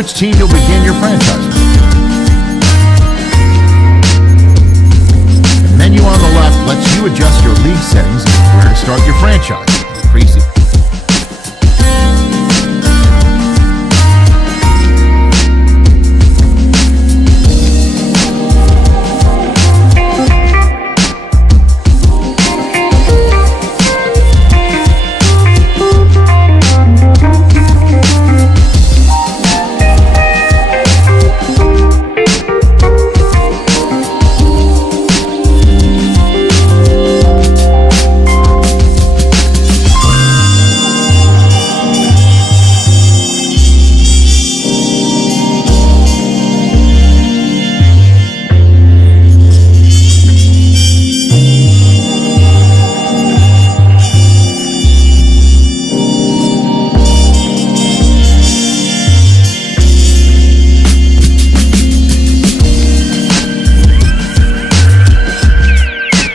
which team you'll begin your franchise with. The menu on the left lets you adjust your league settings and where to start your franchise in the preseason.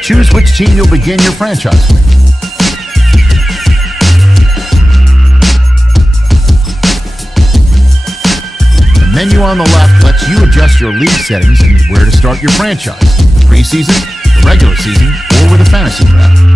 Choose which team you'll begin your franchise with. The menu on the left lets you adjust your league settings and where to start your franchise, the preseason, the regular season, or with a fantasy draft.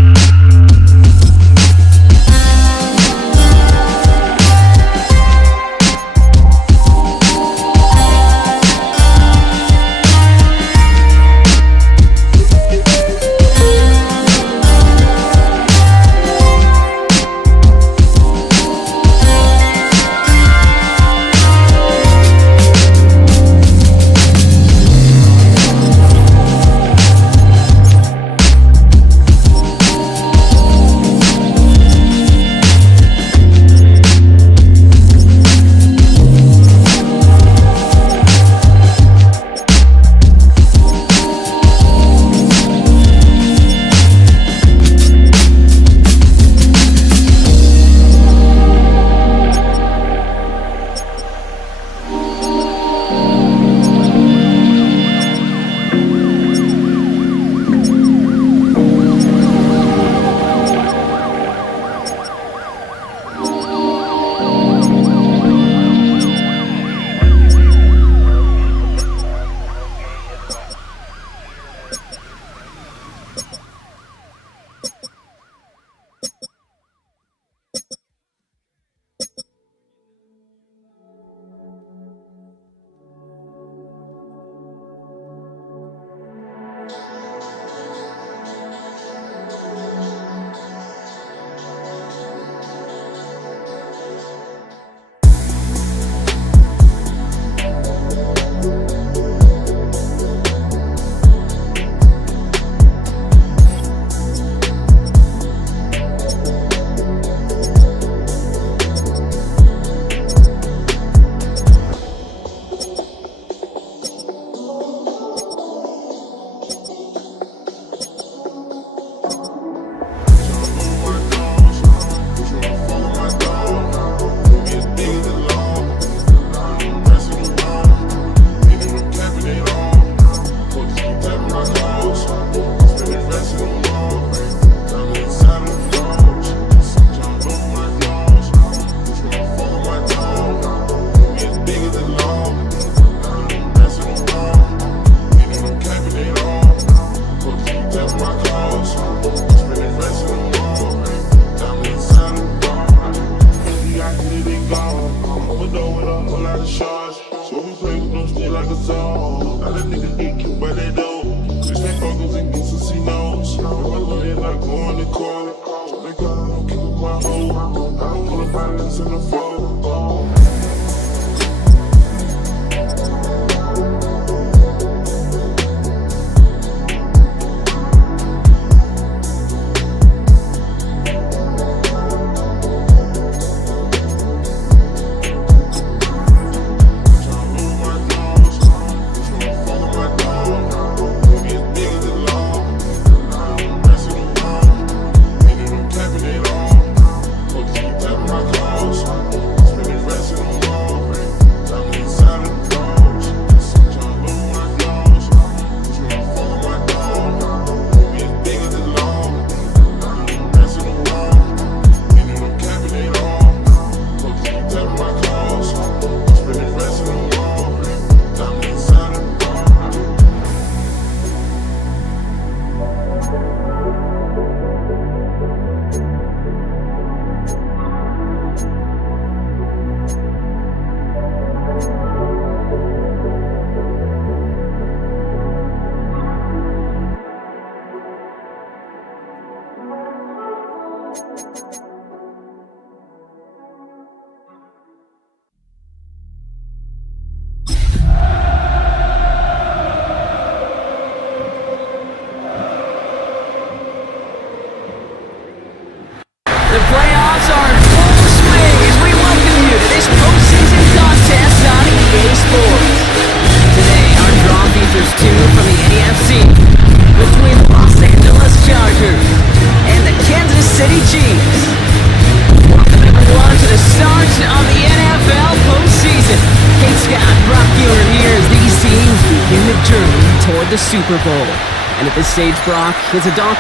the Super Bowl. And at this stage, Brock, it's a donk.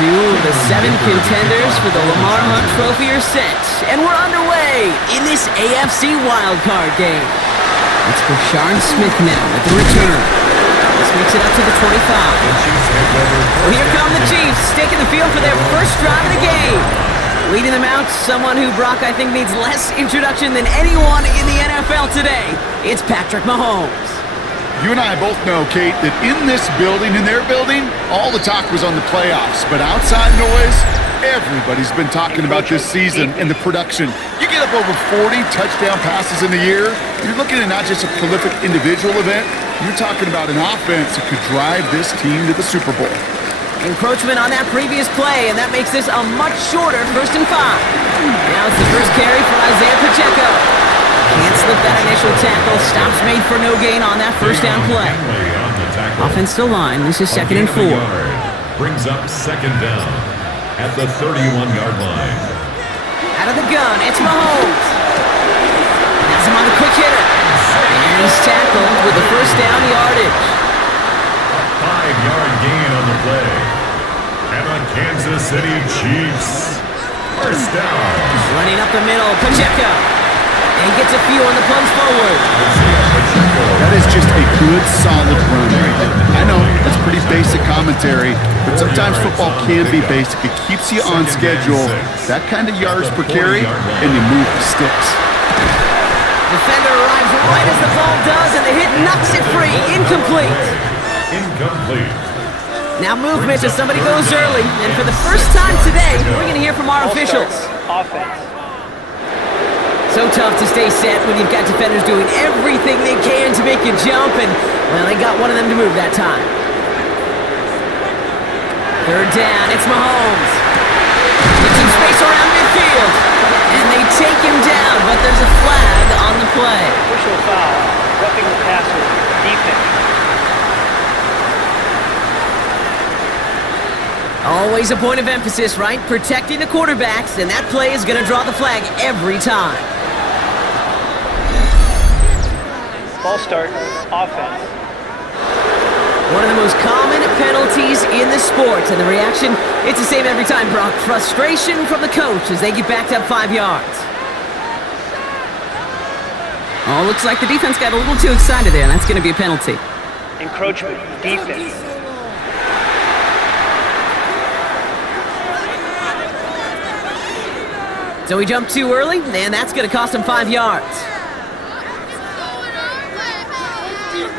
Two of the 7 contenders for the Lamar Hunt Trophy are set, and we're underway in this AFC Wildcard game. It's Brashard Smith now at the return. This makes it up to the 25. Well, here come the Chiefs, taking the field for their first drive of the game. Leading them out, someone who, Brock, I think needs less introduction than anyone in the NFL today. It's Patrick Mahomes. You and I both know, Kate, that in this building, in their building, all the talk was on the playoffs. But outside noise, everybody's been talking about this season and the production. You get up over 40 touchdown passes in a year, you're looking at not just a prolific individual event, you're talking about an offense that could drive this team to the Super Bowl. Encroachment on that previous play, and that makes this a much shorter 1st and 5. Now it's the first carry for Isaiah Pacheco. Can't slip that initial tackle. Stops made for no gain on that first down play. Offensive line, this is 2nd and 4. Brings up 2nd down at the 31-yard line. Out of the gun, it's Mahomes. Has him on the quick hitter. And he's tackled with the first down yardage. A 5-yard gain on the play. And the Kansas City Chiefs. First down. Running up the middle, Pacheco. And he gets a few on the plunge forward. That is just a good, solid run right there. I know, that's pretty basic commentary, but sometimes football can be basic. It keeps you on schedule, that kind of yards per carry, and you move the sticks. Defender arrives right as the ball does, and the hit knocks it free. Incomplete. Now movement as somebody goes early, and for the first time today, we're going to hear from our officials. Offense. So tough to stay set when you've got defenders doing everything they can to make you jump, and, well, they got one of them to move that time. 3rd down, it's Mahomes. Gets some space around midfield, and they take him down, but there's a flag on the play. Official foul. Roughing the passer. Defense. Always a point of emphasis, right? Protecting the quarterbacks, and that play is going to draw the flag every time. Ball start. Offense. One of the most common penalties in the sport, and the reaction, it's the same every time, Brock. Frustration from the coach as they get backed up 5 yards. Oh, looks like the defense got a little too excited there, and that's going to be a penalty. Encroachment. Defense. So he jumped too early, and that's going to cost him 5 yards.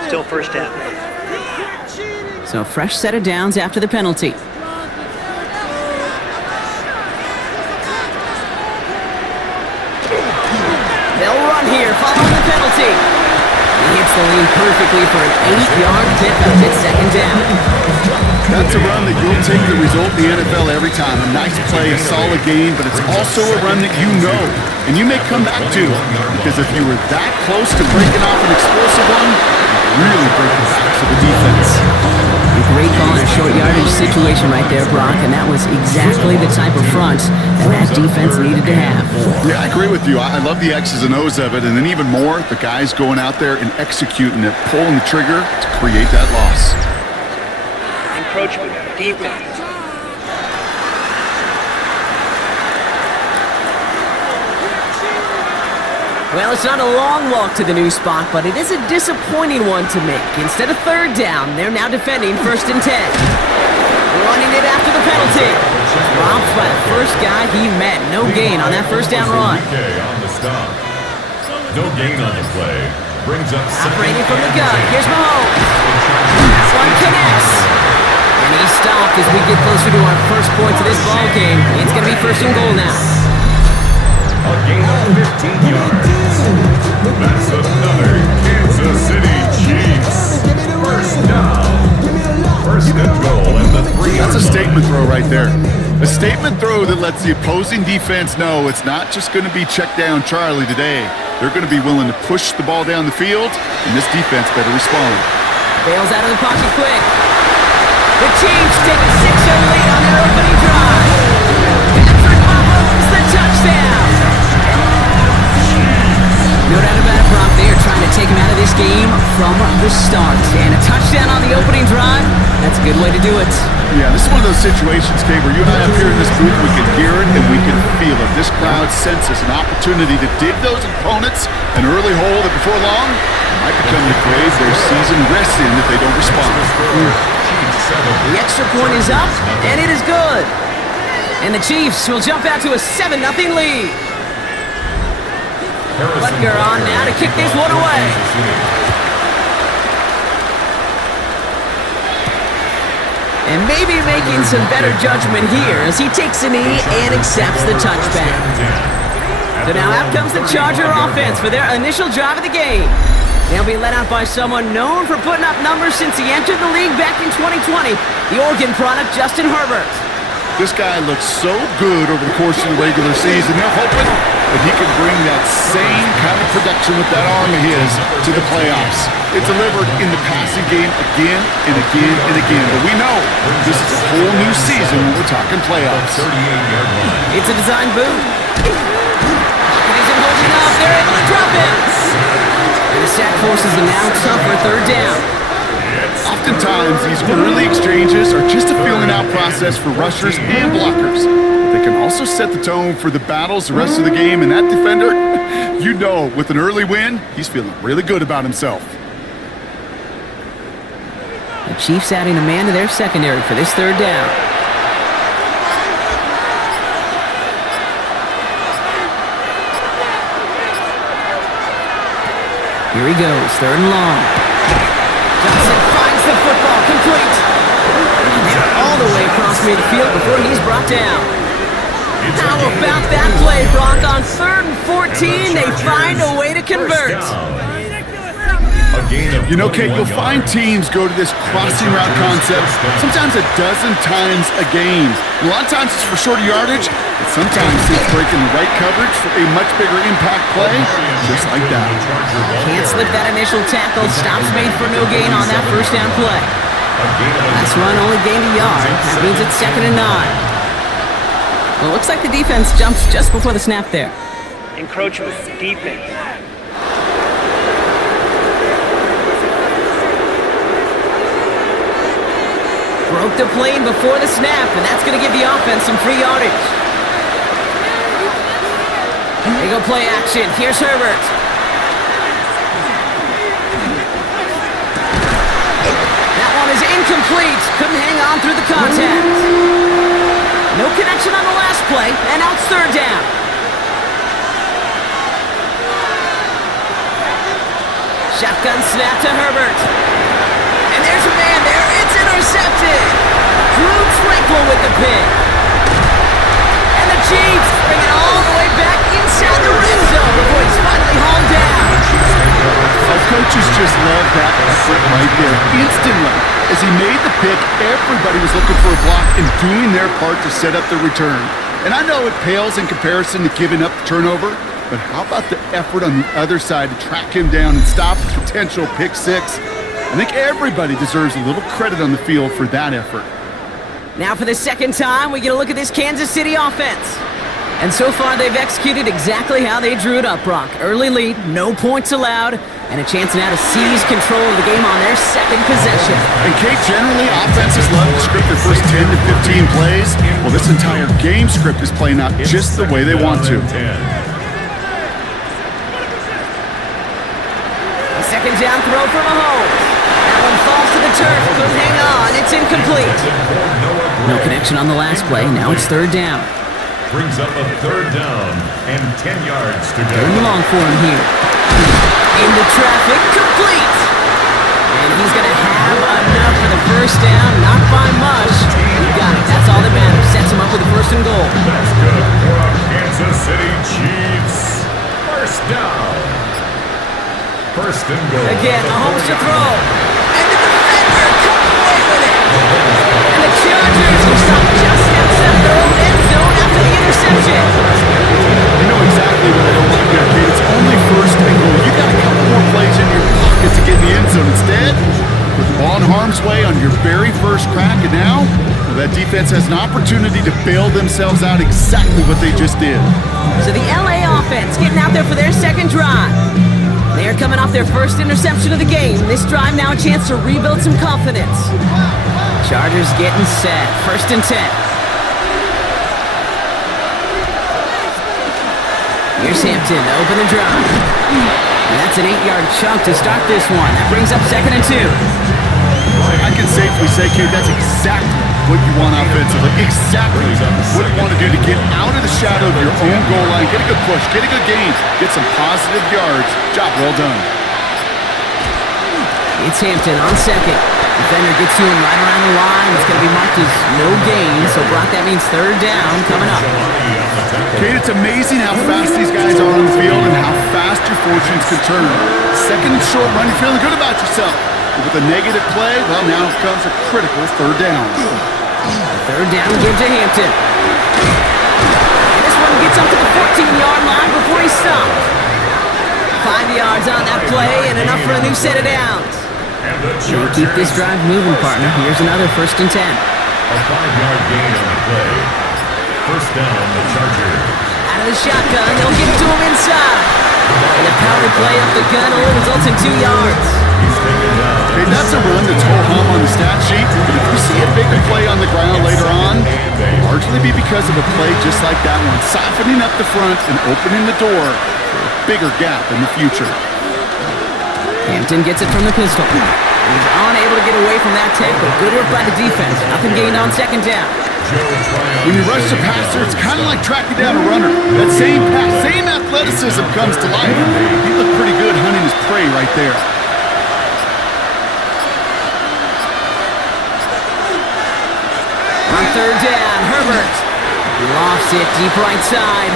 Still first down. So a fresh set of downs after the penalty. They'll run here following the penalty. He hits the lane perfectly for an 8-yard pickup at 2nd down. That's a run that you'll take the result in the NFL every time. A nice play, a solid game, but it's also a run that you know, and you may come back to, because if you were that close to breaking off an explosive one, really break the backs of the defense. A great call in a short yardage situation right there, Brock, and that was exactly the type of front that defense needed to have. Yeah, I agree with you. I love the X's and O's of it, and then even more, the guys going out there and executing it, pulling the trigger to create that loss. Encroachment. Defense. Well, it's not a long walk to the new spot, but it is a disappointing one to make. Instead of 3rd down, they're now defending 1st and 10. Running it after the penalty. Dropped by the first guy he met. No gain on that 1st down run. No gain on the play. Brings up operating from the gun. Here's Mahomes. That one connects. And he's stopped as we get closer to our first point of this ball game. It's going to be 1st and goal now. A gain of 15 yards. That's another Kansas City Chiefs. First down. 1st and goal at the 3. That's a statement throw right there. A statement throw that lets the opposing defense know it's not just going to be check down Charlie today. They're going to be willing to push the ball down the field, and this defense better respond. Bails out of the pocket quick. The Chiefs take a 6-0 lead on their opening drive. Patrick Mahomes, the touchdown. from the start. And a touchdown on the opening drive, that's a good way to do it. Yeah, this is one of those situations, Kate, where you and I up here in this booth, we can hear it and we can feel it. This crowd senses an opportunity to dig those opponents an early hole that before long might become the grave their season rests in if they don't respond. The extra point is up, and it is good. And the Chiefs will jump out to a 7-0 lead. Butker on now to kick this one away. And maybe making some better judgment here as he takes a knee and accepts the touchback. So now out comes the Charger offense for their initial drive of the game. They'll be led out by someone known for putting up numbers since he entered the league back in 2020, the Oregon product, Justin Herbert. This guy looks so good over the course of the regular season. They're hoping that he can bring that same kind of production with that arm of his to the playoffs. It's delivered in the passing game again and again and again. But we know this is a whole new season when we're talking playoffs. It's a design boot. Pocket isn't holding up. They're able to drop it. And the sack forces them now tougher third down. Oftentimes, these early exchanges are just a feeling-out process for rushers and blockers. But they can also set the tone for the battles the rest of the game, and that defender, you know, with an early win, he's feeling really good about himself. The Chiefs adding a man to their secondary for this third down. Here he goes, third and long. Johnson finds the football, complete. They're all the way across midfield before he's brought down. How about that play, Brock? On 3rd and 14, they find a way to convert. You know, Kate, you'll find teams go to this crossing route concept sometimes a dozen times a game. A lot of times it's for shorter yardage, but sometimes it's breaking the right coverage for a much bigger impact play, just like that. Can't slip that initial tackle. Stops made for no gain on that first down play. Last run only gained a yard. That means it's 2nd and 9. Well, it looks like the defense jumps just before the snap there. Encroachment defense. Broke the plane before the snap, and that's going to give the offense some free yardage. They go play action. Here's Herbert. That one is incomplete. Couldn't hang on through the contact. No connection on the last play, and now it's third down. Shotgun snap to Herbert. And there's a man there. It's intercepted. Drew Tranquil with the pick. And the Chiefs bring it all the way back inside the red zone before he's finally hauled down. Our coaches just love that effort right there. Instantly, as he made the pick, everybody was looking for a block and doing their part to set up the return. And I know it pales in comparison to giving up the turnover, but how about the effort on the other side to track him down and stop the potential pick six? I think everybody deserves a little credit on the field for that effort. Now for the second time, we get a look at this Kansas City offense. And so far, they've executed exactly how they drew it up, Brock. Early lead, no points allowed, and a chance now to seize control of the game on their second possession. And Kate, generally, offenses love to script their first 10 to 15 plays. Well, this entire game script is playing out just the way they want to. A second down throw for Mahomes. That one falls to the turf. Couldn't hang on. It's incomplete. No connection on the last play. Now it's third down. Brings up a third down and 10 yards to go. Third and long for him here. Into traffic, complete. And he's going to have enough for the first down. Not by much. He got it. That's all that matters. Sets him up with a first and goal. That's good for our Kansas City Chiefs. First down. First and goal. Again, Mahomes to throw. And the defender comes away with it. And the Chargers will stop just outside their own end zone after the interception. You know exactly what I don't like there, Kate. It's only first and goal. You got a couple more plays in your pocket to get in the end zone. Instead, put the ball in harm's way on your very first crack, and now that defense has an opportunity to bail themselves out exactly what they just did. So the LA offense getting out there for their second drive. They are coming off their first interception of the game. This drive now a chance to rebuild some confidence. Chargers getting set. 1st and 10. Here's Hampton to open the drive. And that's an 8-yard chunk to start this one. That brings up 2nd and 2. I can safely say, Kate, that's exactly what you want offensively. Exactly what you want to do to get out of the shadow of your own goal line, get a good push, get a good gain, get some positive yards. Job well done. It's Hampton on 2nd. Defender gets to him right around the line. It's going to be marked as no gain. So Brock, that means 3rd down coming up. Kate, it's amazing how fast these guys are on the field and how fast your fortunes can turn. 2nd and short run, you're feeling good about yourself. But with a negative play, well, now comes a critical 3rd down. 3rd down give to Hampton. And this one gets up to the 14-yard line before he stopped. 5 yards on that play and enough for a new set of downs. So keep this drive moving, partner. Here's another 1st and 10. A 5-yard gain on the play. 1st down, the Chargers. Out of the shotgun, they'll give it to him inside. And the power play up the gun only results in 2 yards. Okay, that's a run that's ho-hum on the stat sheet, but if you see a bigger play on the ground later on, it'll largely be because of a play just like that one, softening up the front and opening the door for a bigger gap in the future. Hampton gets it from the pistol. He's unable to get away from that tech, but good work by the defense. Nothing gained on 2nd down. When you rush the passer, it's kind of like tracking down a runner. That same pass, same athleticism comes to life. He looked pretty good hunting his prey right there. On 3rd down, Herbert. He lofts it deep right side.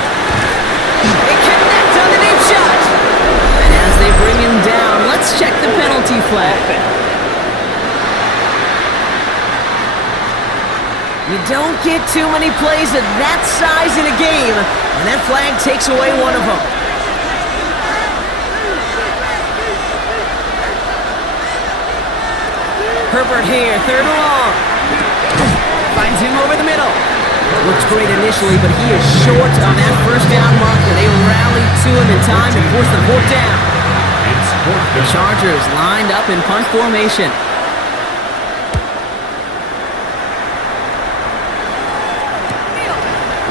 They connect on the deep shot. And as they bring him down, let's check the penalty flag. You don't get too many plays of that size in a game, and that flag takes away one of them. Herbert here, 3rd and long. Finds him over the middle. Looks great initially, but he is short on that 1st down marker. They rallied to him in time and forced the 4th down. The Chargers lined up in punt formation.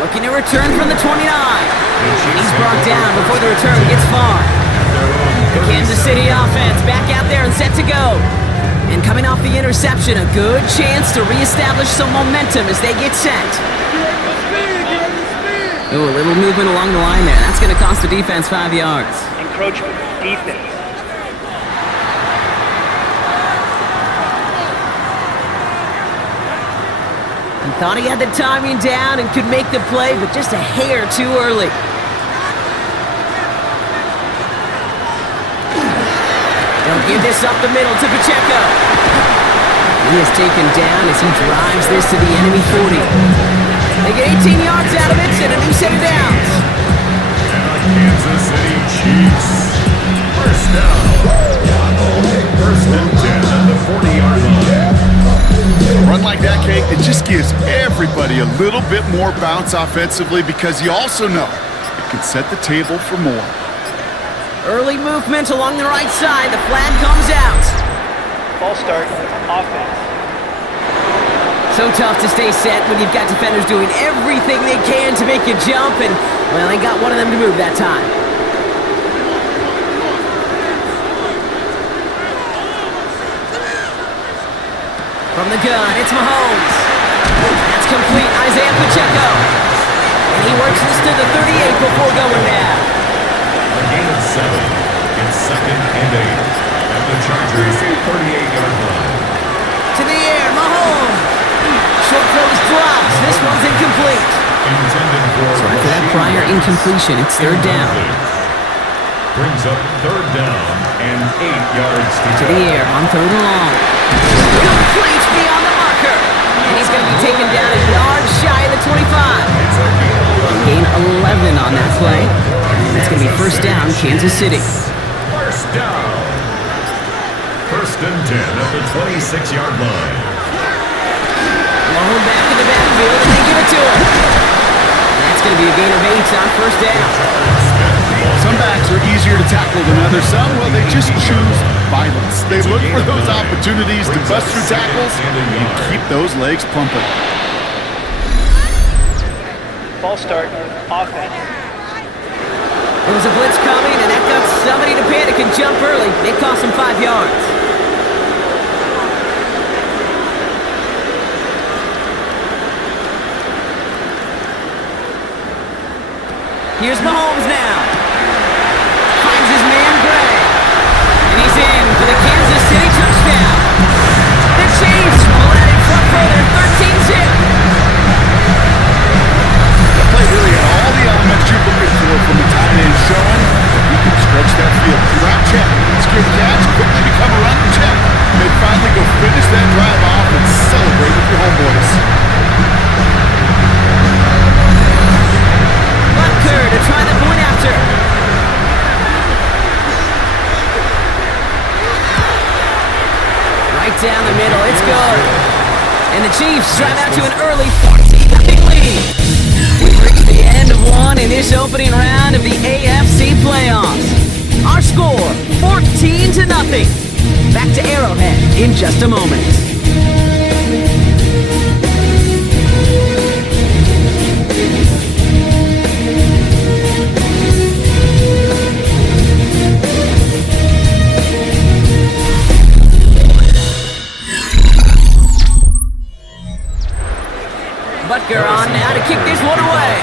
Looking to return from the 29. And he's brought down before the return gets far. The Kansas City offense back out there and set to go. And coming off the interception, a good chance to reestablish some momentum as they get set. Oh, a little movement along the line there. That's going to cost the defense 5 yards. Encroachment, defense. He thought he had the timing down and could make the play, but just a hair too early. They'll give this up the middle to Pacheco. He is taken down as he drives this to the enemy 40. They get 18 yards out of it and a new set of downs. And the Kansas City Chiefs. 1st down. 1st and 10 at the 40-yard line. A run like that, Kate, it just gives everybody a little bit more bounce offensively because you also know it can set the table for more. Early movement along the right side. The flag comes out. False start, offense. So tough to stay set when you've got defenders doing everything they can to make you jump, and, well, they got one of them to move that time. From the gun, it's Mahomes. That's complete, Isaiah Pacheco. And he works this to the 38 before going down. A gain of 7. It's 2nd and 8. At the Chargers 38-yard line. To the air, Mahomes. Short throws drops. This one's incomplete. Intended for So after that prior incompletion, it's 3rd down. Brings up 3rd down and 8 yards to To go. the air on 3rd and long. Complete beyond the marker. And he's going to be taken down a yard shy of the 25. It's a Gain 11 on that play. And it's going to be 1st down, Kansas City. 1st down. 1st and 10 at the 26-yard line. Blown back in the backfield, and they give it to him. And that's going to be a gain of 8 on 1st down. Some backs are easier to tackle than others. Some, well, they just choose violence. They look for those opportunities to bust through tackles and keep those legs pumping. Ball start, offense. There was a blitz coming, and that got somebody to panic and jump early. It cost him 5 yards. Here's Mahomes now. Finds his man, Gray. And he's in for the Kansas City touchdown. The Chiefs pull it out in front further, 13-zip. The play really had all the elements you're looking for from the tight end, showing that he can stretch that field. Throughout check, secure the catch, quickly become a run check. Then finally go finish that drive off and celebrate with your homeboys. Wildcard to try the point after. Right down the middle, it's good. And the Chiefs drive out to an early 14-0 lead. We've reached the end of one in this opening round of the AFC playoffs. Our score, 14-0. Back to Arrowhead in just a moment. Butker on now to kick this one away.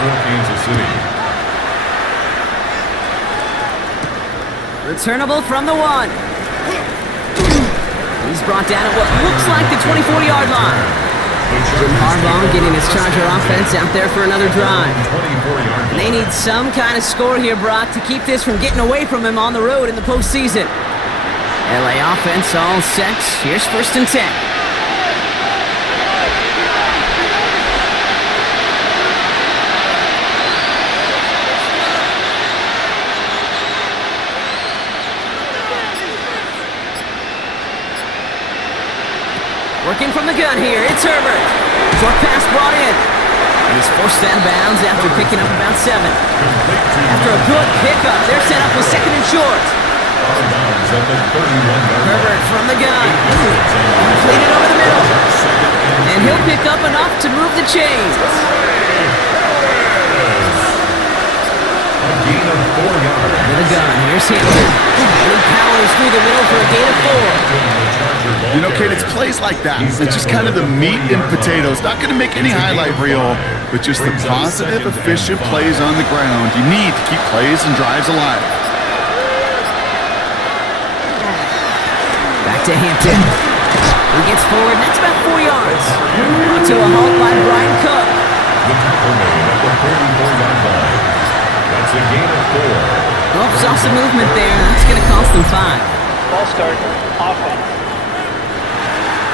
Returnable from the 1. He's brought down at what looks like the 24-yard line. Jim Harbaugh getting his Charger offense out there for another drive. And they need some kind of score here, Brock, to keep this from getting away from him on the road in the postseason. LA offense all set. Here's 1st and 10. Working from the gun here, it's Herbert. Short pass brought in. And he's forced out of bounds after picking up about 7. After a good pickup, they're set up with 2nd and short. Herbert from the gun. Completed over the middle. And he'll pick up enough to move the chains. Out of the gun, here's Hampton. And he powers through the middle for a gain of 4. You know, Kate, it's plays like that. It's just kind of the meat and potatoes. Not going to make any highlight reel, but just the positive, efficient plays on the ground. You need to keep plays and drives alive. Back to Hampton. He gets forward, and that's about 4 yards. Brought to a halt by Brian Cook. The tackle made at the 34-yard line. That's a gain of 4. Oops, saw some movement there. That's going to cost them 5. Ball start, offense.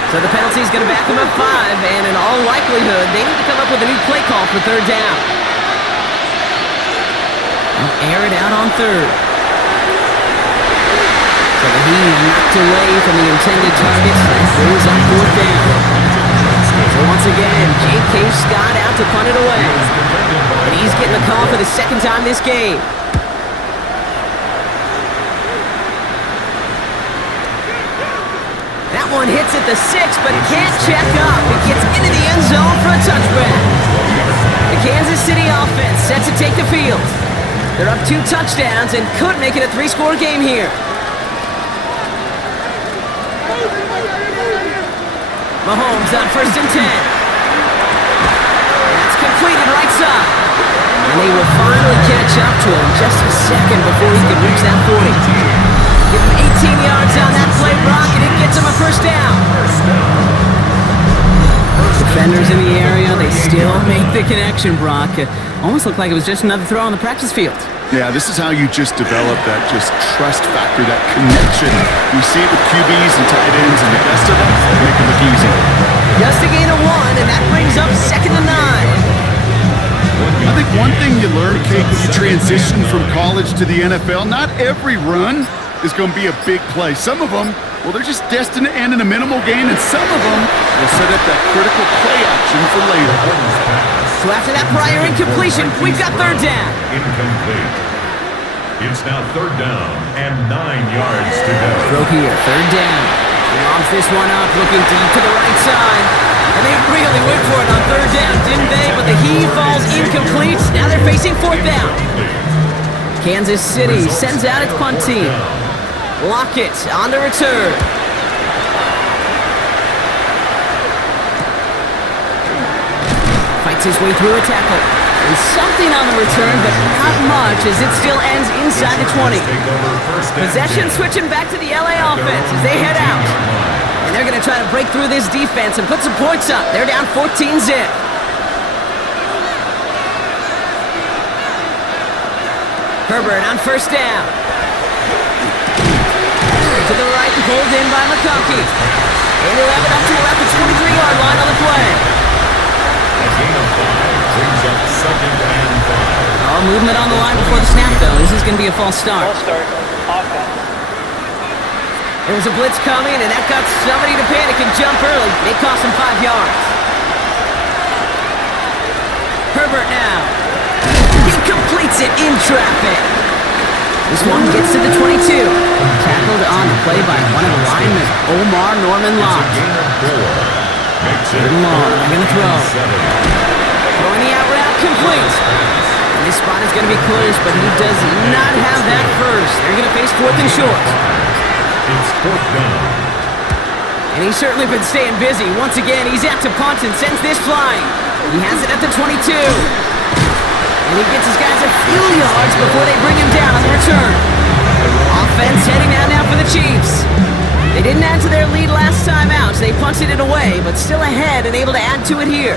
So the penalty is going to back them up 5, and in all likelihood, they need to come up with a new play call for 3rd down. They'll air it out on 3rd. So the Heat knocked away from the intended target. That brings up 4th down. So once again, J.K. Scott out to punt it away. And he's getting the call for the 2nd time this game. That one hits at the 6, but can't check up. It gets into the end zone for a touchback. The Kansas City offense set to take the field. They're up 2 touchdowns and could make it a 3-score game here. Mahomes on 1st and 10. That's completed right side. And they will finally catch up to him just a second before he can reach that 40. Give him 18 yards on that play, Brock, and it gets him a 1st down. Defenders in the area, they still make the connection, Brock. It almost looked like it was just another throw on the practice field. Yeah, this is how you just develop that just trust factor, that connection. You see it with QBs and tight ends, and the best of them make it look easy. Just a gain of 1, and that brings up 2nd and 9. I think one thing you learn, Kate, when you transition from college to the NFL, not every run is going to be a big play. Some of them, well, they're just destined to end in a minimal gain, and some of them will set up that critical play action for later. So after that prior incompletion, we've got 3rd down. Incomplete. It's now 3rd down and 9 yards to go. Throw here, 3rd down. He lobs this one up, looking deep to the right side. And they really went for it on 3rd down, didn't they? But the heave falls incomplete. Now they're facing 4th down. Kansas City sends out its punt team. Lockett on the return. Fights his way through a tackle. And something on the return, but not much, as it still ends inside the 20. Possession switching back to the LA offense as they head out. And they're going to try to break through this defense and put some points up. They're down 14-zip. Herbert on 1st down. To the right and pulled in by McConkey. And they'll have it up to about the 23-yard line on the play. A gain of 5 brings up 2nd and 5. All movement on the line before the snap, though. This is going to be a false start. False start. Offense. There was a blitz coming, and that got somebody to panic and jump early. It cost him 5 yards. Herbert now. He completes it in traffic. This one gets to the 22. Tackled on the play by one of the linemen, Omar Norman Lott. Third and long. They're going to throw. Throwing the out route complete. And this spot is going to be close, but he does not have that first. They're going to face 4th and short. It's 4th down. And he's certainly been staying busy. Once again, he's out to punt and sends this flying. He has it at the 22. And he gets his guys a few yards before they bring him down on the return. Offense heading out now for the Chiefs. They didn't add to their lead last time out, so they punted it away, but still ahead and able to add to it here.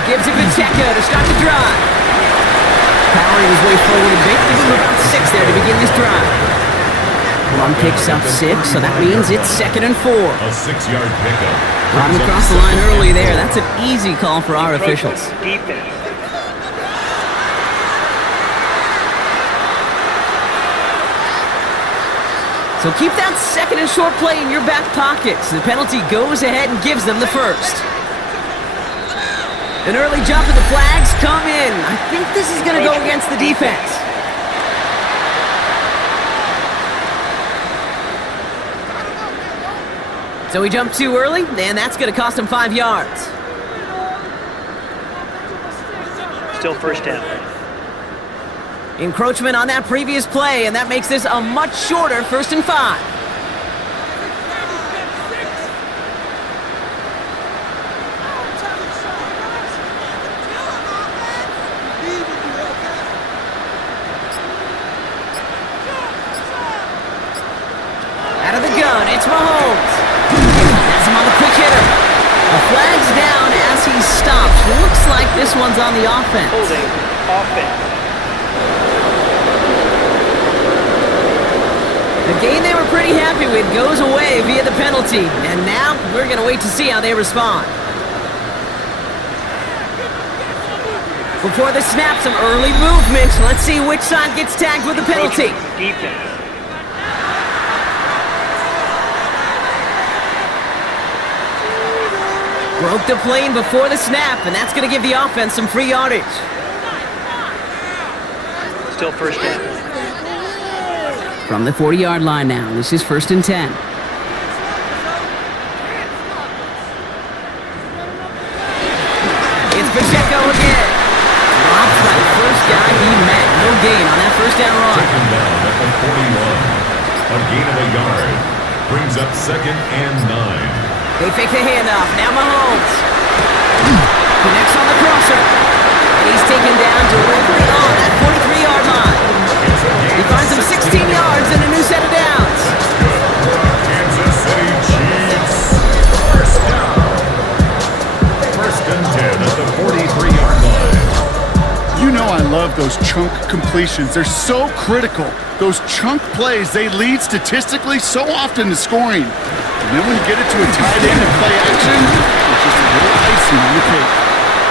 It gives it to Pacheco to start the drive. Powering his way forward a bit, give him about 6 there to begin this drive. One picks up 6, so that means it's 2nd and 4. A 6-yard pickup. Riding across the line early there. That's an easy call for our officials. Defense. So keep that 2nd and short play in your back pocket. So the penalty goes ahead and gives them the first. An early jump and the flags come in. I think this is going to go against the defense. So we jumped too early, and that's going to cost him 5 yards. Still 1st down. Encroachment on that previous play, and that makes this a much shorter 1st and 5. Out of the gun, it's Mahomes. Has him on the quick hitter. The flag's down as he stops. Looks like this one's on the offense. Holding. Offense. The game they were pretty happy with goes away via the penalty. And now we're going to wait to see how they respond. Before the snap, some early movement. Let's see which side gets tagged with the penalty. Defense. Broke the plane before the snap, and that's going to give the offense some free yardage. Still 1st down. From the 40-yard line now, this is 1st and 10. It's Pacheco again. Drops by the first guy he met. No gain on that 1st down run. 2nd down at the 41. A gain of a yard. Brings up 2nd and 9. They fake the handoff. Now Mahomes. Connects on the crosser. And he's taken down directly on that 43-yard line. He finds him 16 yards and a new set of downs. Kansas City Chiefs. 1st down. 1st and 10 at the 43-yard line. You know I love those chunk completions. They're so critical. Those chunk plays, they lead statistically so often to scoring. And then when you get it to a tight end and play action, it's just a little icing on the cake.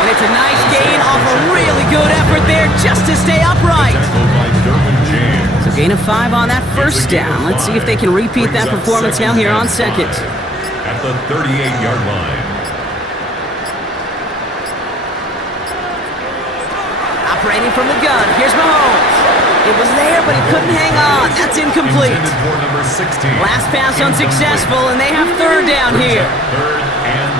And it's a nice gain off a really good effort there just to stay upright. So gain of 5 on that 1st down. Let's see if they can repeat that performance now here on 2nd. At the 38-yard line. Separating from the gun. Here's Mahomes. It was there, but he couldn't hang on. That's incomplete. Intended for number 16. Last pass unsuccessful, and they have third down here. Third and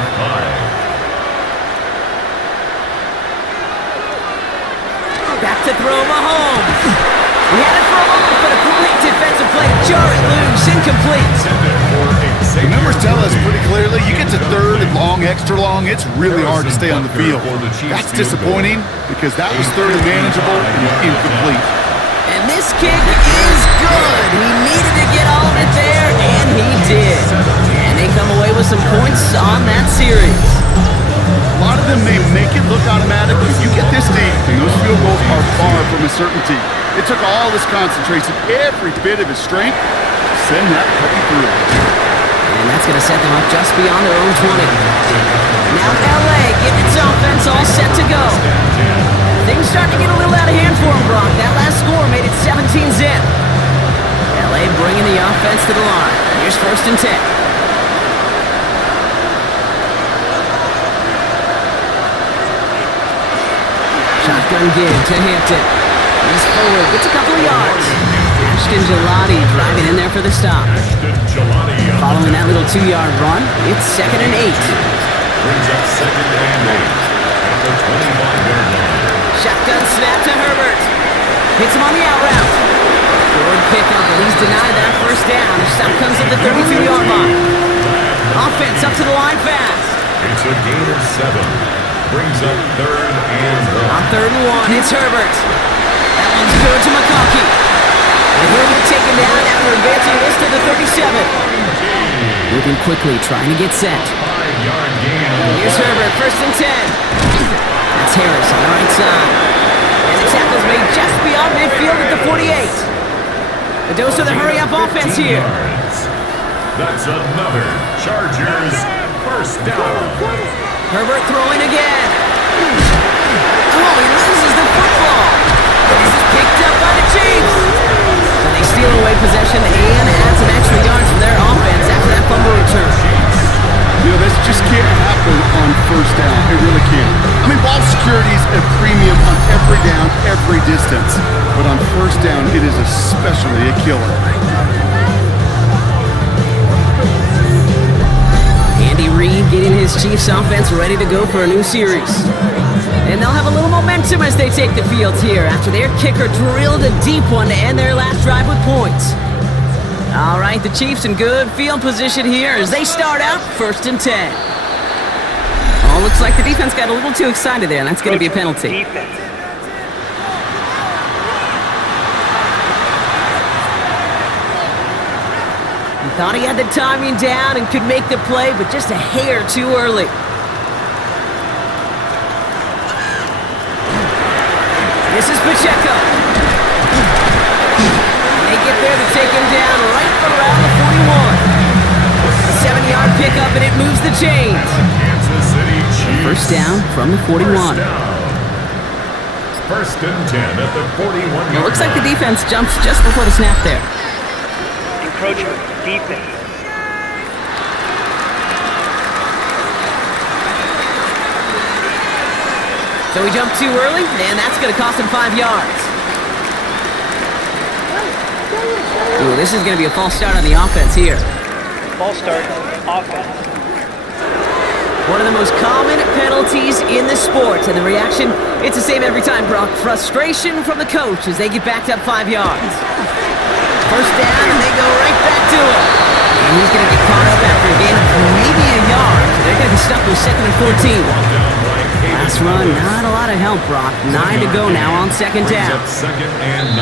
5. Back to throw Mahomes. He had it for a moment, but a great defensive play to jar it loose. Incomplete. The numbers tell us pretty clearly, you get to third and long, extra long, it's really hard to stay on the field. That's disappointing because that was third and manageable and incomplete. And this kick is good. He needed to get all of it there, and he did. And they come away with some points on that series. A lot of them may make it look automatic, but you get this deep, and those field goals are far from a certainty. It took all his concentration, every bit of his strength, to send that puppy through. And that's going to set them up just beyond their own 20. Now LA getting its offense all set to go. Things starting to get a little out of hand for him, Brock. That last score made it 17-zip. LA bringing the offense to the line. Here's 1st and 10. Shotgun give to Hampton. He's forward, gets a couple of yards. Ashton Gelati driving in there for the stop. Following that little 2-yard run, it's 2nd and 8. Brings up 2nd and 8 at the 25-yard line. Shotgun snap to Herbert. Hits him on the out route. Forward pickup, but he's denied that first down. The stop comes at the 32-yard line. Offense up to the line fast. It's a gain of 7. Brings up 3rd and 1. On 3rd and 1, it's Herbert. That one's good to McConkey. And he'll be taken down after advancing this to the 37. Moving quickly, trying to get set. 5-yard gain. Here's Herbert, 1st and 10. That's Harris on the right side. And the tackle's made just beyond midfield at the 48. A dose of the hurry-up offense here. That's another Chargers first down. Herbert throwing again. Oh, he loses the football. This is picked up by the Chiefs. So they steal away possession and add some extra yards for their offense after that fumble return. You know, this just can't happen on 1st down. It really can't. I mean, ball security is a premium on every down, every distance. But on 1st down, it is especially a killer. Andy Reid getting his Chiefs offense ready to go for a new series. And they'll have a little momentum as they take the field here after their kicker drilled a deep one to end their last drive with points. All right, the Chiefs in good field position here as they start out 1st and 10. Oh, looks like the defense got a little too excited there, and that's going to be a penalty. Defense. He thought he had the timing down and could make the play, but just a hair too early. This is Pacheco. And they get there to take him down right around the 41. A 7-yard pickup, and it moves the chains. Kansas City Chiefs. First down from the 41. 1st and 10 at the 41-yard It looks like the defense jumps just before the snap there. Encroachment. Defense. So he jumped too early, and that's going to cost him 5 yards. Ooh, this is going to be a false start on the offense here. Ball start. Offense. One of the most common penalties in the sport, and the reaction, it's the same every time, Brock. Frustration from the coach as they get backed up 5 yards. First down, and they go right back to him. And he's going to get caught up after a gain of maybe a yard. They're going to be stuck with 2nd and 14. Last run, not a lot of help, Brock. 9 to go now on 2nd down. 2nd and 9.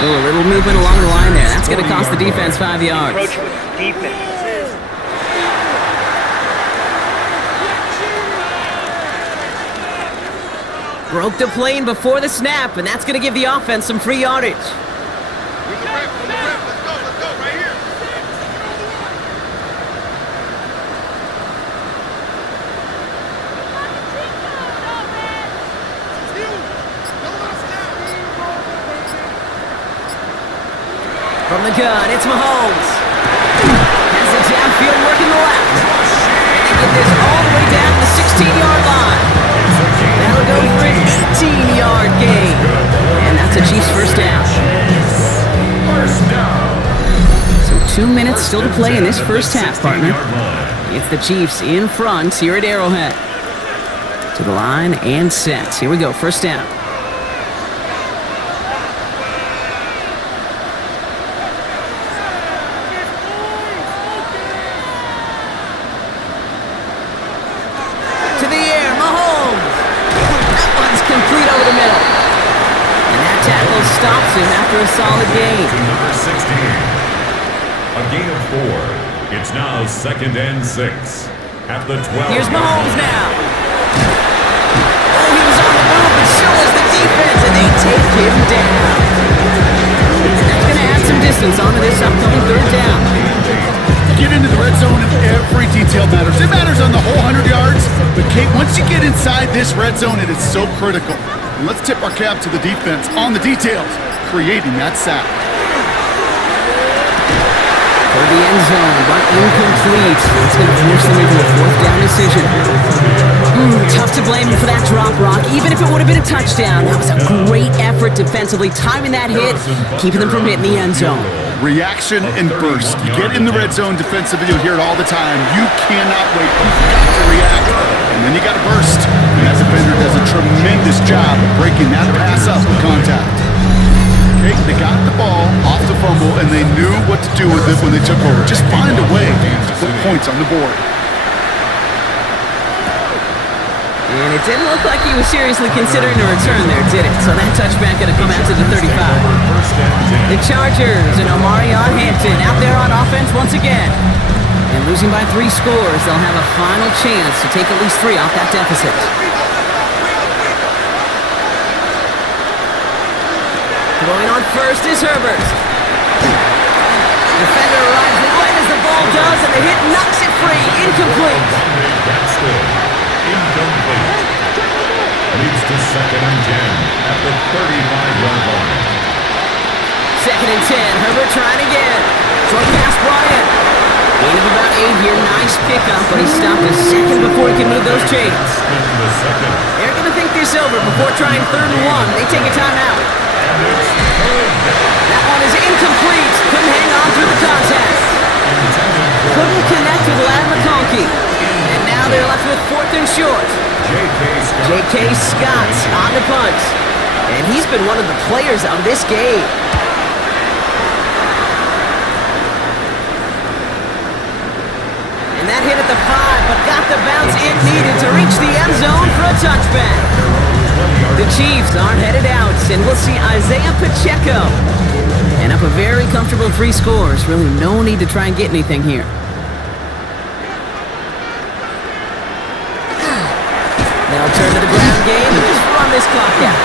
Oh, a little movement along the line there. That's going to cost the defense 5 yards. Encroachment. Defense. Broke the plane before the snap, and that's going to give the offense some free yardage. From the gun, it's Mahomes. Has it downfield, working the left. And they get this all the way down to the 16-yard line. That'll go for an 18-yard gain. still to play in this first half, partner. It's the Chiefs in front here at Arrowhead. To the line and set. Here we go, first down. To the air, Mahomes. That one's complete over the middle. And that tackle stops him after a solid gain. To number 16. A gain of 4. It's now 2nd and 6. At the 12. Here's Mahomes now. Oh, he was on the move, but so was the defense, and they take him down. That's going to add some distance onto this upcoming third down. Get into the red zone and every detail matters. It matters on the whole 100 yards, but Kate, once you get inside this red zone, it is so critical. And let's tip our cap to the defense on the details, creating that sack. For the end zone, but incomplete. It's going to force them into a fourth down decision. Tough to blame him for that drop, Brock. Even if it would have been a touchdown, that was a great effort defensively, timing that hit, keeping them from hitting the end zone. Reaction and burst. You get in the red zone defensively, you'll hear it all the time. You cannot wait. You've got to react, and then you got to burst. And that defender does a tremendous job of breaking that pass up with contact. They got the ball off the fumble, and they knew what to do with it when they took over. Just find a way to put points on the board. And it didn't look like he was seriously considering a return there, did it? So that touchback going to come out to the 35. The Chargers and Omarion Hampton out there on offense once again. And losing by 3 scores, they'll have a final chance to take at least 3 off that deficit. Going on first is Herbert. Defender arrives right as the ball does, and the hit knocks it free. Incomplete. That's good. Incomplete. Leads to 2nd and 10 at the 35-yard line. 2nd and 10. Herbert trying again. Short pass, Bryant. Gain of about 8 here. Nice pickup, but he stopped a second before he could move those chains. They're going to think this over before trying 3rd and 1. They take a timeout. That one is incomplete. Couldn't hang on through the contact. Couldn't connect with Lad McConkey. And now they're left with 4th and short. J.K. Scott on the punt. And he's been one of the players of this game. And that hit at the 5, but got the bounce it needed to reach the end zone for a touchback. The Chiefs are headed out, and we'll see Isaiah Pacheco. And up a very comfortable 3 scores. Really no need to try and get anything here. They'll turn to the ground game and just run this clock out.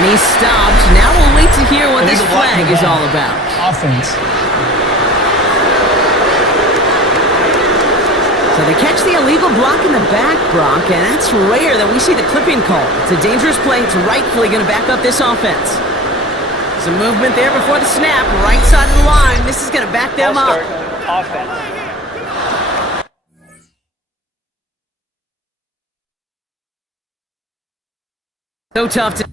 And he's stopped. Now we'll wait to hear what this flag is all about. Offense. So they catch the illegal block in the back, Brock, and that's rare that we see the clipping call. It's a dangerous play. It's rightfully going to back up this offense. Some movement there before the snap. Right side of the line. This is going to back them up. Offense. So tough to...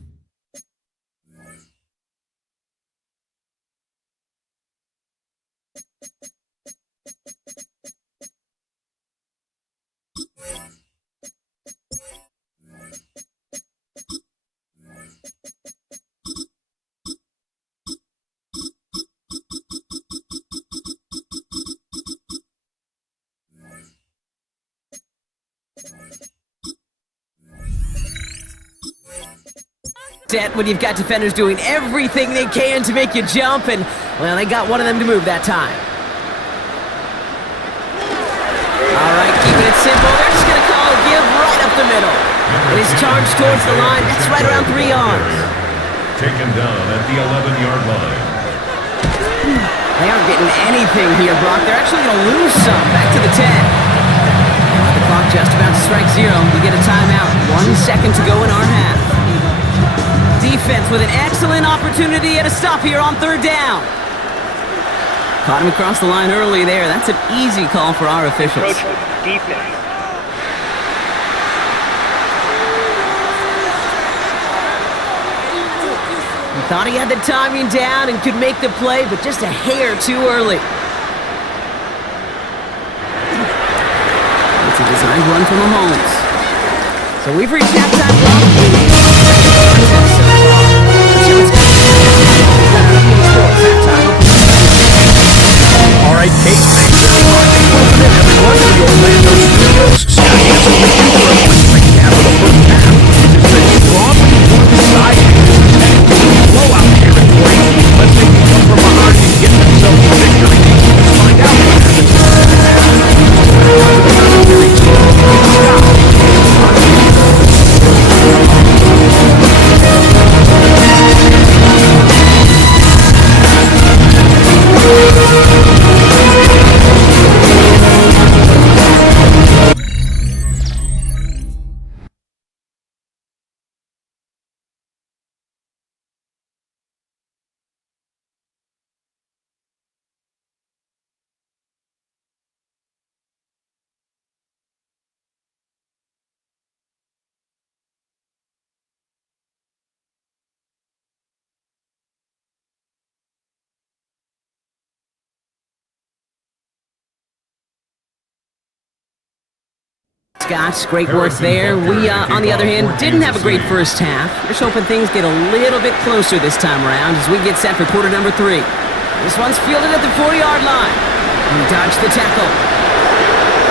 when you've got defenders doing everything they can to make you jump, and, well, they got one of them to move that time. All right, keeping it simple. They're just going to call a give right up the middle. It is charged towards the line. That's right around 3 yards. Taken down at the 11-yard line. They aren't getting anything here, Brock. They're actually going to lose some. Back to the 10. And with the clock just about to strike 0, we get a timeout. 1 second to go in our half. Defense with an excellent opportunity and a stop here on 3rd down. Caught him across the line early there. That's an easy call for our officials. Defense. He thought he had the timing down and could make the play, but just a hair too early. Designed run from Mahomes. So we've reached halftime block. All right, Kate, thanks very much. Welcome in, everyone, to the Orlando Studios. Scott Hansen with you for a quick recap of the first half, which has been strongly one-sided. Heading to a blowout territory. Let's take them come from behind and get themselves a victory. Let's find out what happens. Scott's great work there. We, on the other hand, didn't have a great first half. Just hoping things get a little bit closer this time around as we get set for quarter number 3. This one's fielded at the 40-yard line. He dodged the tackle.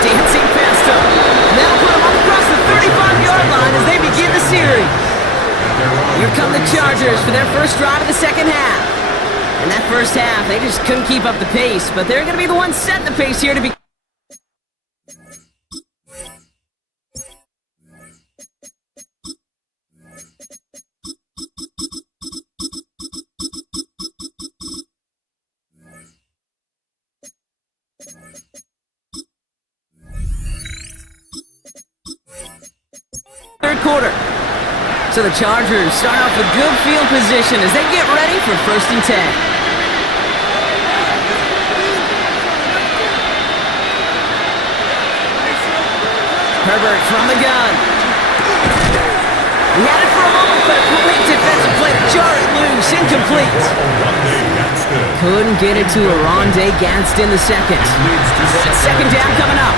Dancing past him. And that'll put him up across the 35-yard line as they begin the series. Here come the Chargers for their first drive of the second half. In that first half, they just couldn't keep up the pace, but they're going to be the ones setting the pace here to be. Third quarter. So the Chargers start off with good field position as they get ready for 1st and 10. Herbert from the gun. He had it for a moment, but a quick defensive play to jar it loose. Incomplete. Couldn't get it to Rondé Gadsden the second. Second down coming up.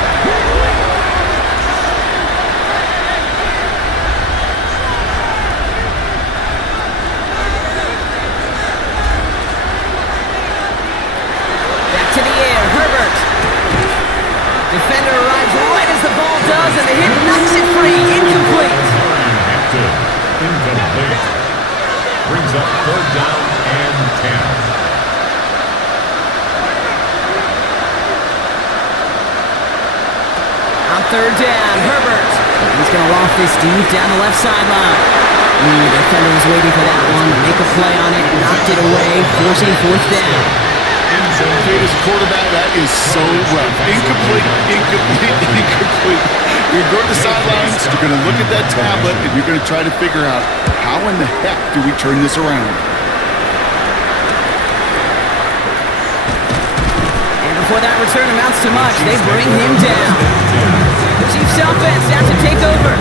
Defender arrives right as the ball does, and the hit knocks it free. Incomplete. Incomplete. Brings up 3rd down and 10. On 3rd down, Herbert. He's going to loft this deep down the left sideline. The defender was waiting for that one to make a play on it, knocked it away, forcing 4th down. Kate, as a quarterback, that is so rough. Incomplete, incomplete, incomplete. You're going to go to the sidelines, you're going to look at that tablet, and you're going to try to figure out how in the heck do we turn this around. And before that return amounts to much, they bring him down. The Chiefs offense has to take over.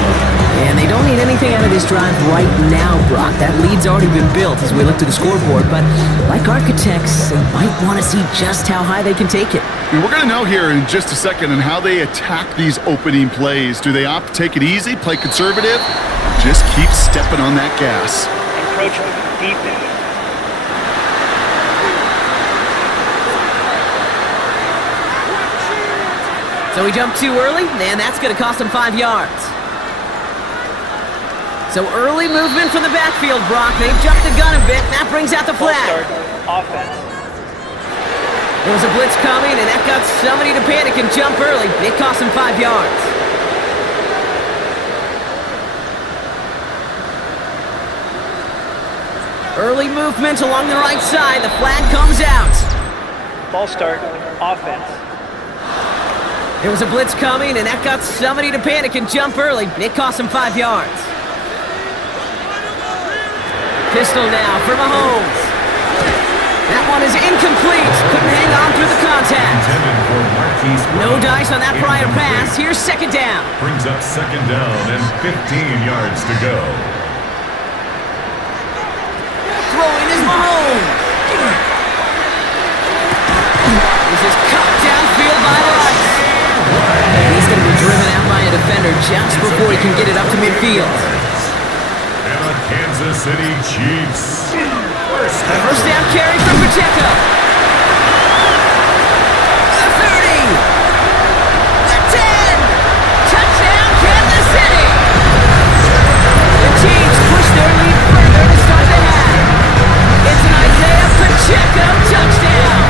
And they don't need anything out of this drive right now, Brock. That lead's already been built as we look to the scoreboard. But like architects, they might want to see just how high they can take it. And we're going to know here in just a second on how they attack these opening plays. Do they opt to take it easy, play conservative, just keep stepping on that gas? Encroachment defense. So we jumped too early, and that's going to cost him 5 yards. So early movement from the backfield, Brock. They've jumped the gun a bit, and that brings out the flag. Offense. There was a blitz coming, and that got somebody to panic and jump early. It cost him 5 yards. Early movement along the right side. The flag comes out. Ball start. Offense. There was a blitz coming, and that got somebody to panic and jump early. It cost him 5 yards. Pistol now for Mahomes. That one is incomplete. Couldn't hang on through the contact. No dice on that prior pass. Here's 2nd down. Brings up 2nd down and 15 yards to go. Throwing is Mahomes. This is cut downfield by Rice. And he's going to be driven out by a defender. defender just before he can get it up to midfield. And the Kansas City Chiefs. First down carry from Pacheco. The 30. The 10. Touchdown, Kansas City. The Chiefs push their lead further to start the half. It's an Isaiah Pacheco touchdown.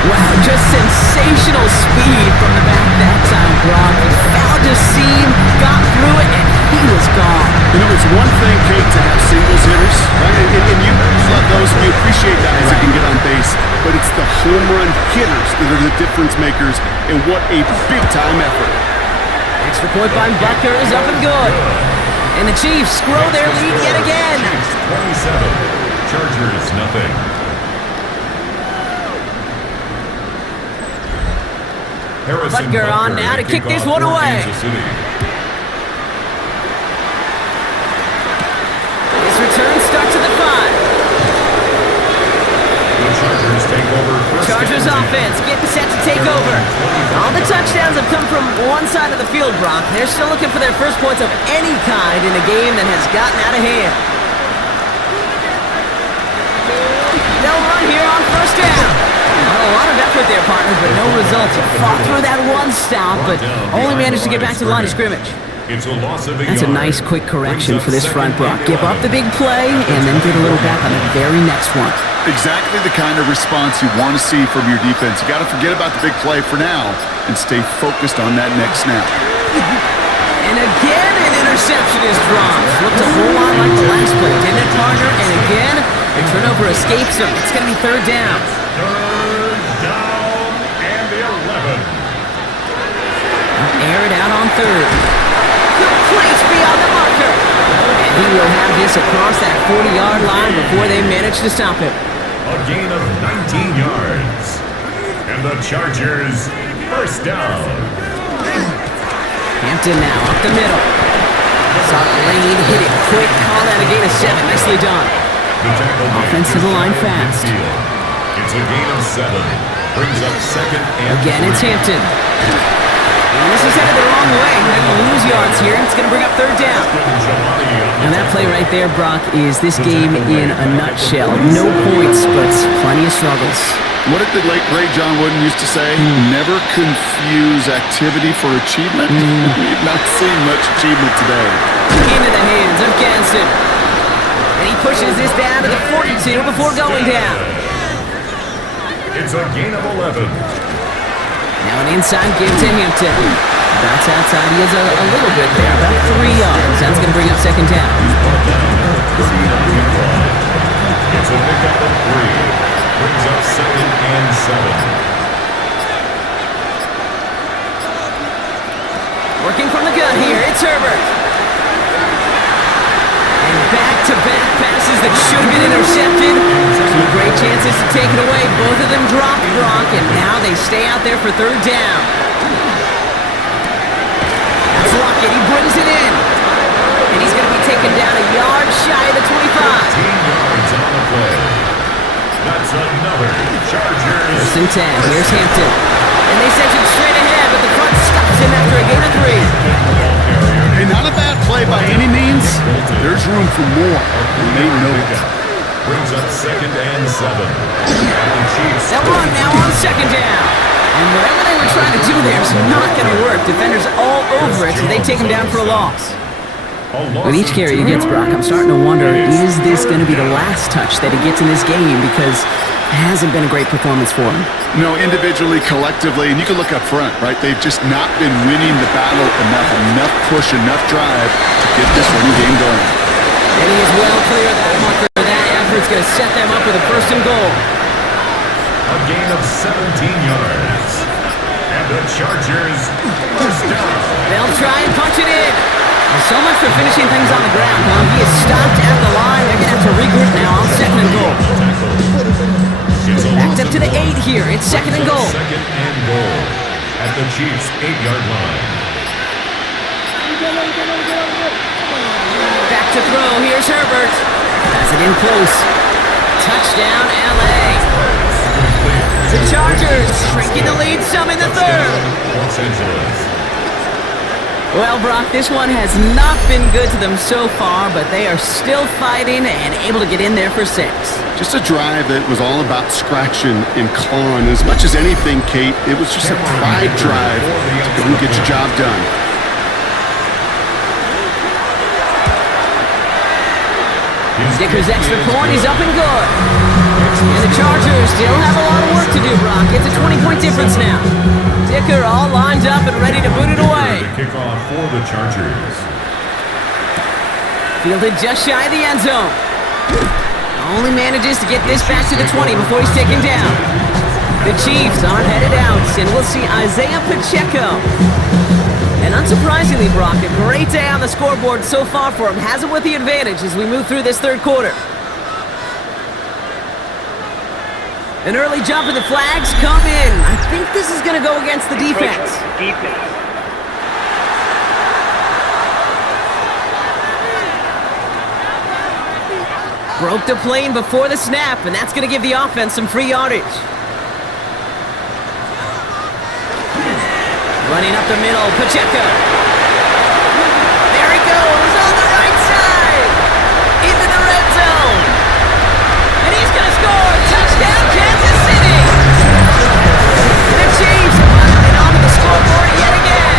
Wow, just sensational speed from the back that time, Brock. He found a seam, got through it, and he was gone. You know, it's one thing, Kate, to have singles hitters, right? And you love those, and you appreciate guys that can get on base. But it's the home run hitters that are the difference makers, and what a big-time effort. Extra point by Butker is up and good. And the Chiefs grow their lead yet again. 27, Chargers nothing. Butker on now to kick this one away. His return starts at the 5. The Chargers take over. Chargers offense getting set to take over. All the touchdowns have come from one side of the field, Brock. They're still looking for their first points of any kind in a game that has gotten out of hand. They'll run here on first down. A lot of effort there, partner, but no results. You fought through that one stop, but only managed to get back to the line of scrimmage. It's a loss of a That's a nice quick correction for this front, Brock. Give up the big play and then get a little back on the very next one. Exactly the kind of response you want to see from your defense. You got to forget about the big play for now and stay focused on that next snap. And again, an interception is dropped. Looked a whole lot like the last play, didn't it, partner? And again, the turnover escapes him. It's going to be third down. Third down and 11. Air it out on third. Good place beyond the marker. And he will have this across that 40-yard line before they manage to stop him. A gain of 19 yards. And the Chargers first down. Hampton now up the middle. Saw the lane, hit it quick, call that a gain of 7. Nicely done. Offense to the line fast. It's a gain of 7. Brings up second and Again, it's Hampton. And this is headed the wrong way. They're going to lose yards here. It's going to bring up third down. Now that play right there, Brock, is this game in a nutshell. No points, but plenty of struggles. What did the late great John Wooden used to say? Never confuse activity for achievement. We've not seen much achievement today. Into the hands of Ganston. And he pushes this down to the 42 before going down. It's a gain of 11. Now an inside give to Hampton. That's outside. He has a little bit there, about 3 yards. That's going to bring up second down. It's a pickup of 3. Brings up second and 7. Working from the gun here, it's Herbert. And back-to-back passes that should have been intercepted. Two great chances to take it away. Both of them dropped, Brock, and now they stay out there for third down. That's Lockett. He brings it in. And he's going to be taken down a yard shy of the 25. 15 yards on the play. That's another Chargers. First and 10. Here's Hampton. And they send him straight ahead, but the front stops him after a gain of 3. Hey, not a bad play by any means. There's room for more. And they know it. Brings up second and 7. And the Chiefs. They'll run now on second down. And whatever they were trying to do there is not going to work. Defenders all over it, so they take him down for a loss. With each carry he gets, Brock, I'm starting to wonder, is this going to be the last touch that he gets in this game? Because it hasn't been a great performance for him. No, individually, collectively, and you can look up front, right? They've just not been winning the battle enough push, enough drive to get this running game going. And he is well clear of that marker. That effort's going to set them up with a first and goal. A gain of 17 yards. And the Chargers first down. They'll try and punch it in. So much for finishing things on the ground, huh? He is stopped at the line. They're going to have to regroup now on second and goal. Backed up to the 8 here. It's second and goal. Second and goal at the Chiefs' 8-yard line. Back to throw. Here's Herbert. Has it in close. Touchdown, LA. The Chargers shrinking the lead some in the third. Los Angeles. Well, Brock, this one has not been good to them so far, but they are still fighting and able to get in there for 6. Just a drive that was all about scratching and clawing. As much as anything, Kate, it was just a pride drive to go and get your job done. Dicker's extra point is up and good. And the Chargers still have a lot of work to do, Brock. It's a 20-point difference now. Dicker all lined up and ready to boot it away. Kickoff for the Chargers. Fielded just shy of the end zone. Only manages to get this back to the 20 before he's taken down. The Chiefs are headed out, and we'll see Isaiah Pacheco. And unsurprisingly, Brock, a great day on the scoreboard so far for him. Has him with the advantage as we move through this third quarter. An early jump and the flags come in. I think this is going to go against the defense. Broke the plane before the snap, and that's going to give the offense some free yardage. Running up the middle, Pacheco. There he goes on the right side. Into the red zone. And he's going to score. Touchdown, Kansas City. The Chiefs piling onto the scoreboard yet again.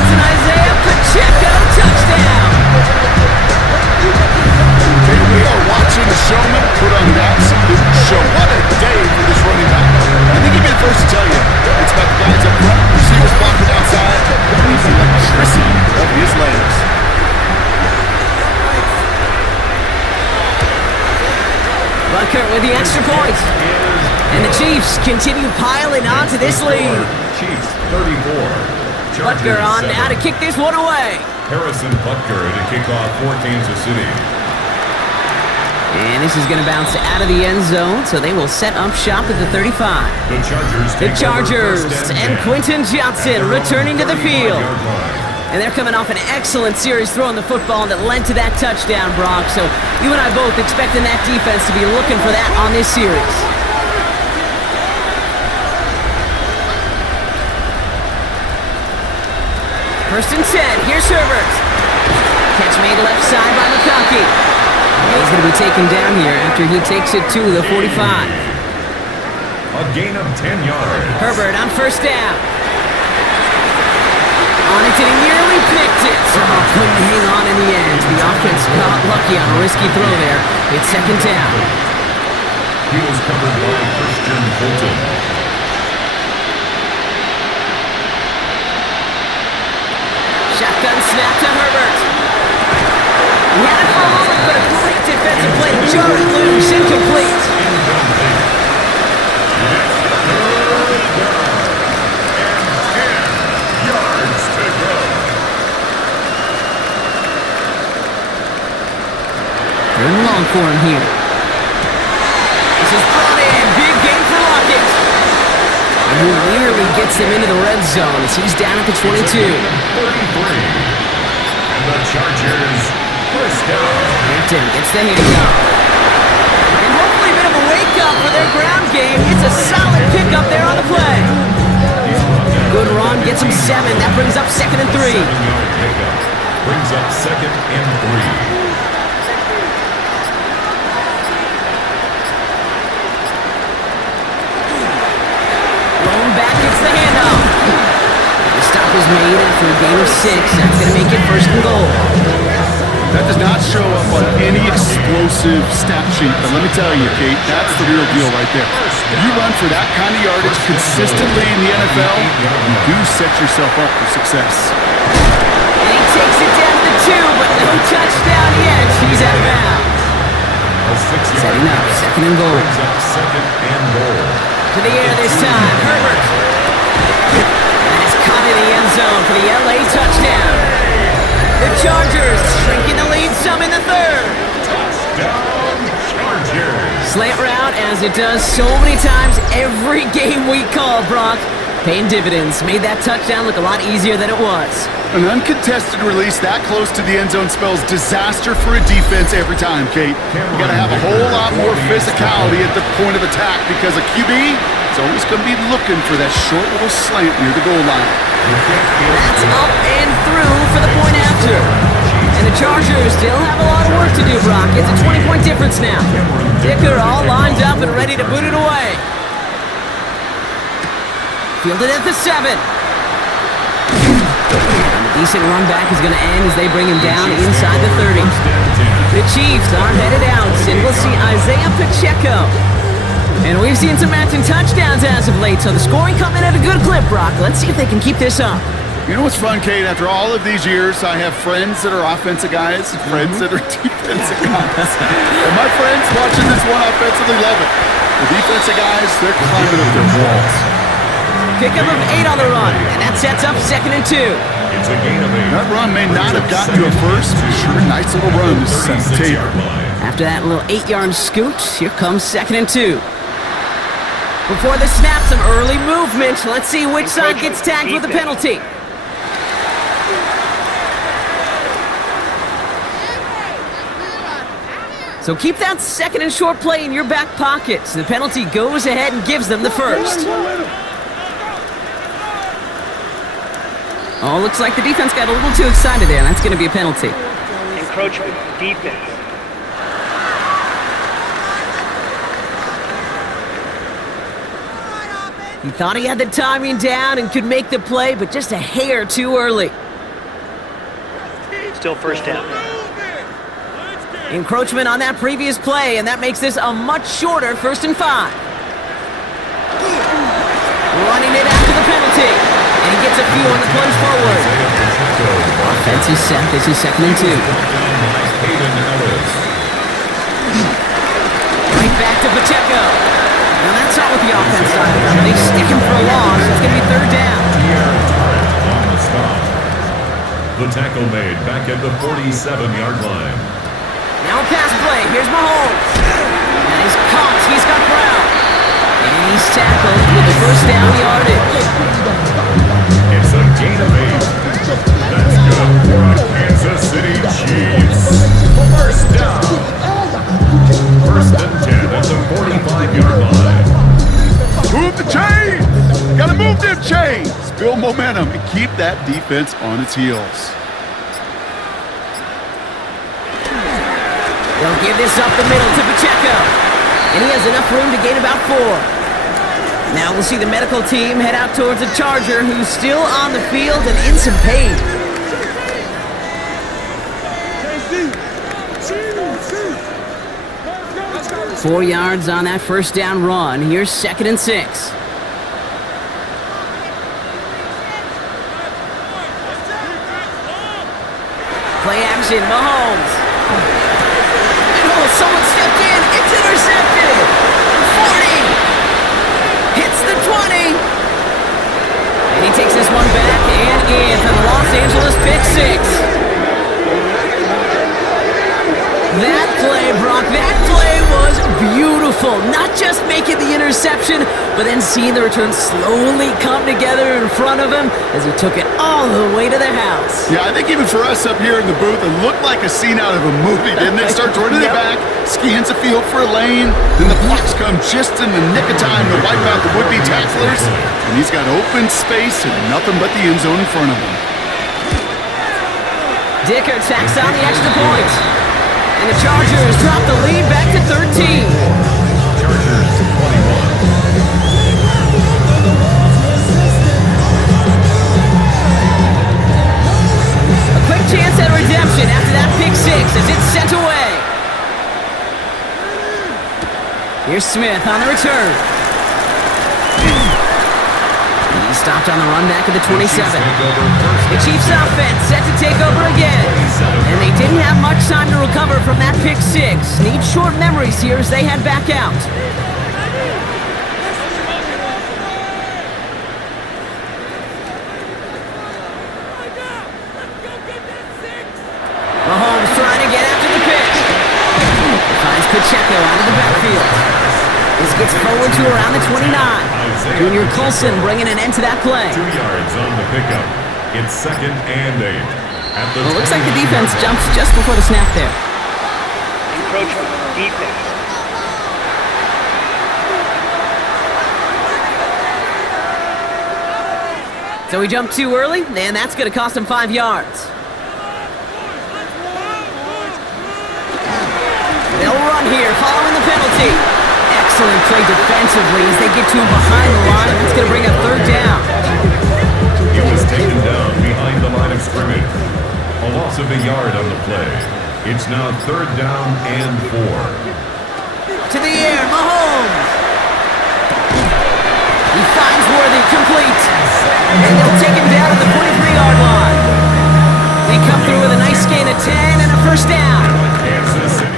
It's an Isaiah Pacheco touchdown. We are watching the showman put on the absolute show. What a day for this running back. I think he'd be the first to tell you. It's about the guys up front, receivers blocking outside, and he's the electricity of his legs. Buccaneers with the extra point. And the Chiefs continue piling onto this lead. Chiefs 34. Butker on now to kick this one away. Harrison Butker to kick off for Kansas City. And this is going to bounce out of the end zone, so they will set up shop at the 35. The Chargers and Quentin Johnson returning to the field. And they're coming off an excellent series throwing the football that led to that touchdown, Brock. So you and I both expecting that defense to be looking for that on this series. First and 10, here's Herbert. Catch made left side by McConkey. He's going to be taken down here after he takes it to the 45. A gain of 10 yards. Herbert on first down. On it, and he nearly picked it. Oh, couldn't hang on in the end. The offense got lucky on a risky throw there. It's second down. He was covered by Christian Fulton. Shotgun snap to Herbert. He had it for a moment, but a great defensive play to jar it loose. Incomplete. Third and long for him here. This is brought in. Big game for Lockett. And he nearly gets him into the red zone as he's down at the 22. 33. And the Chargers first down. Hampton gets the handoff. And hopefully a bit of a wake-up for their ground game. It's a solid pickup there on the play. Good run, gets him 7. That brings up second and 3. 7-yard pickup. Brings up second and 3. Back gets the handoff. The stop is made after a gain of 6. That's going to make it first and goal. That does not show up on any explosive stat sheet, but let me tell you, Kate, that's the real deal right there. You run for that kind of yardage consistently in the NFL, you do set yourself up for success. And he takes it down to the 2, but no touchdown yet. He's out of bounds. Setting up, second and goal. Brings up second and goal. To the air this time, Herbert. And it's caught in the end zone for the LA touchdown. The Chargers shrinking the lead some in the third. Touchdown, Chargers. Slant route, as it does so many times every game we call, Brock. Paying dividends. Made that touchdown look a lot easier than it was. An uncontested release that close to the end zone spells disaster for a defense every time, Kate. You got to have a whole lot more physicality at the point of attack because a QB is always going to be looking for that short little slant near the goal line. That's up and through for the point after. And the Chargers still have a lot of work to do, Brock. It's a 20-point difference now. Dicker all lined up and ready to boot it away. Fielded at the 7. Decent run back is going to end as they bring him down inside the 30. The Chiefs are headed out, and we'll see Isaiah Pacheco. And we've seen some matching touchdowns as of late, so the scoring coming at a good clip, Brock. Let's see if they can keep this up. You know what's fun, Kate? After all of these years, I have friends that are offensive guys, friends that are defensive guys. And my friends watching this one offensively love it. The defensive guys, they're climbing up their walls. Pickup of 8 on the run, and that sets up 2nd and 2. It's a gain of 8. That run may not have gotten you a first, but sure, nice little run to set the table. After that little 8-yard scoot, here comes 2nd and 2. Before the snap, some early movement. Let's see which side gets tagged with a penalty. So keep that 2nd and short play in your back pocket. So the penalty goes ahead and gives them the first. Oh, looks like the defense got a little too excited there. That's going to be a penalty. Encroachment, defense. He thought he had the timing down and could make the play, but just a hair too early. Still first down. Encroachment on that previous play, and that makes this a much shorter 1st and 5. Running it after the penalty. And he gets a few on the plunge forward. Offense is set. This is 2nd and 2. Right back to Pacheco. Now that's not what the offense started on. They stick him for a loss. It's going to be 3rd down. The tackle made back at the 47-yard line. Now a pass play. Here's Mahomes. And he's caught. He's got Brown. And he's tackled with the 1st down yardage. It's a gain of 8. That's good for a Kansas City Chiefs. First down. 1st and 10 at the 45-yard line. Move the chains! Gotta move them chains! Build momentum and keep that defense on its heels. They'll give this up the middle to Pacheco. And he has enough room to gain about 4. Now we'll see the medical team head out towards the Charger, who's still on the field and in some pain. Four yards on that 1st down run. Here's 2nd and 6. Play action, Mahomes. Oh, someone stepped in. It's intercepted. 40. Hits the 20. And he takes this one back and in for the Los Angeles pick 6. That play, Brock, that play was beautiful. Not just making the interception, but then seeing the return slowly come together in front of him as he took it all the way to the house. Yeah, I think even for us up here in the booth, it looked like a scene out of a movie, didn't it? Starts running it back, scans the field for a lane, then the blocks come just in the nick of time to wipe out the would-be tacklers, and he's got open space and nothing but the end zone in front of him. Dicker tacks on the extra point. And the Chargers drop the lead back to 13. Chargers 21. A quick chance at redemption after that pick 6 as it's sent away. Here's Smith on the return. He stopped on the run back at the 27. The Chiefs offense set to take over again. And they didn't have much time to recover from that pick 6. Need short memories here as they head back out. Mahomes trying to get after the pitch. Finds Pacheco out of the backfield. This gets forward to around the 29. Junior Colson bringing an end to that play. 2 yards on the pickup. It's 2nd and 8. Well, it looks like the defense jumps just before the snap there. Encroachment. Defense. So he jumped too early, and that's going to cost him 5 yards. They'll run here, following the penalty. Excellent play defensively as they get to him behind the line. That's going to bring up 3rd down. He was taken down behind the line of scrimmage. A loss of a yard on the play. It's now 3rd down and 4. To the air, Mahomes. He finds Worthy, complete. And they'll take him down at the 43-yard line. They come through with a nice gain of 10 and a 1st down. Kansas City.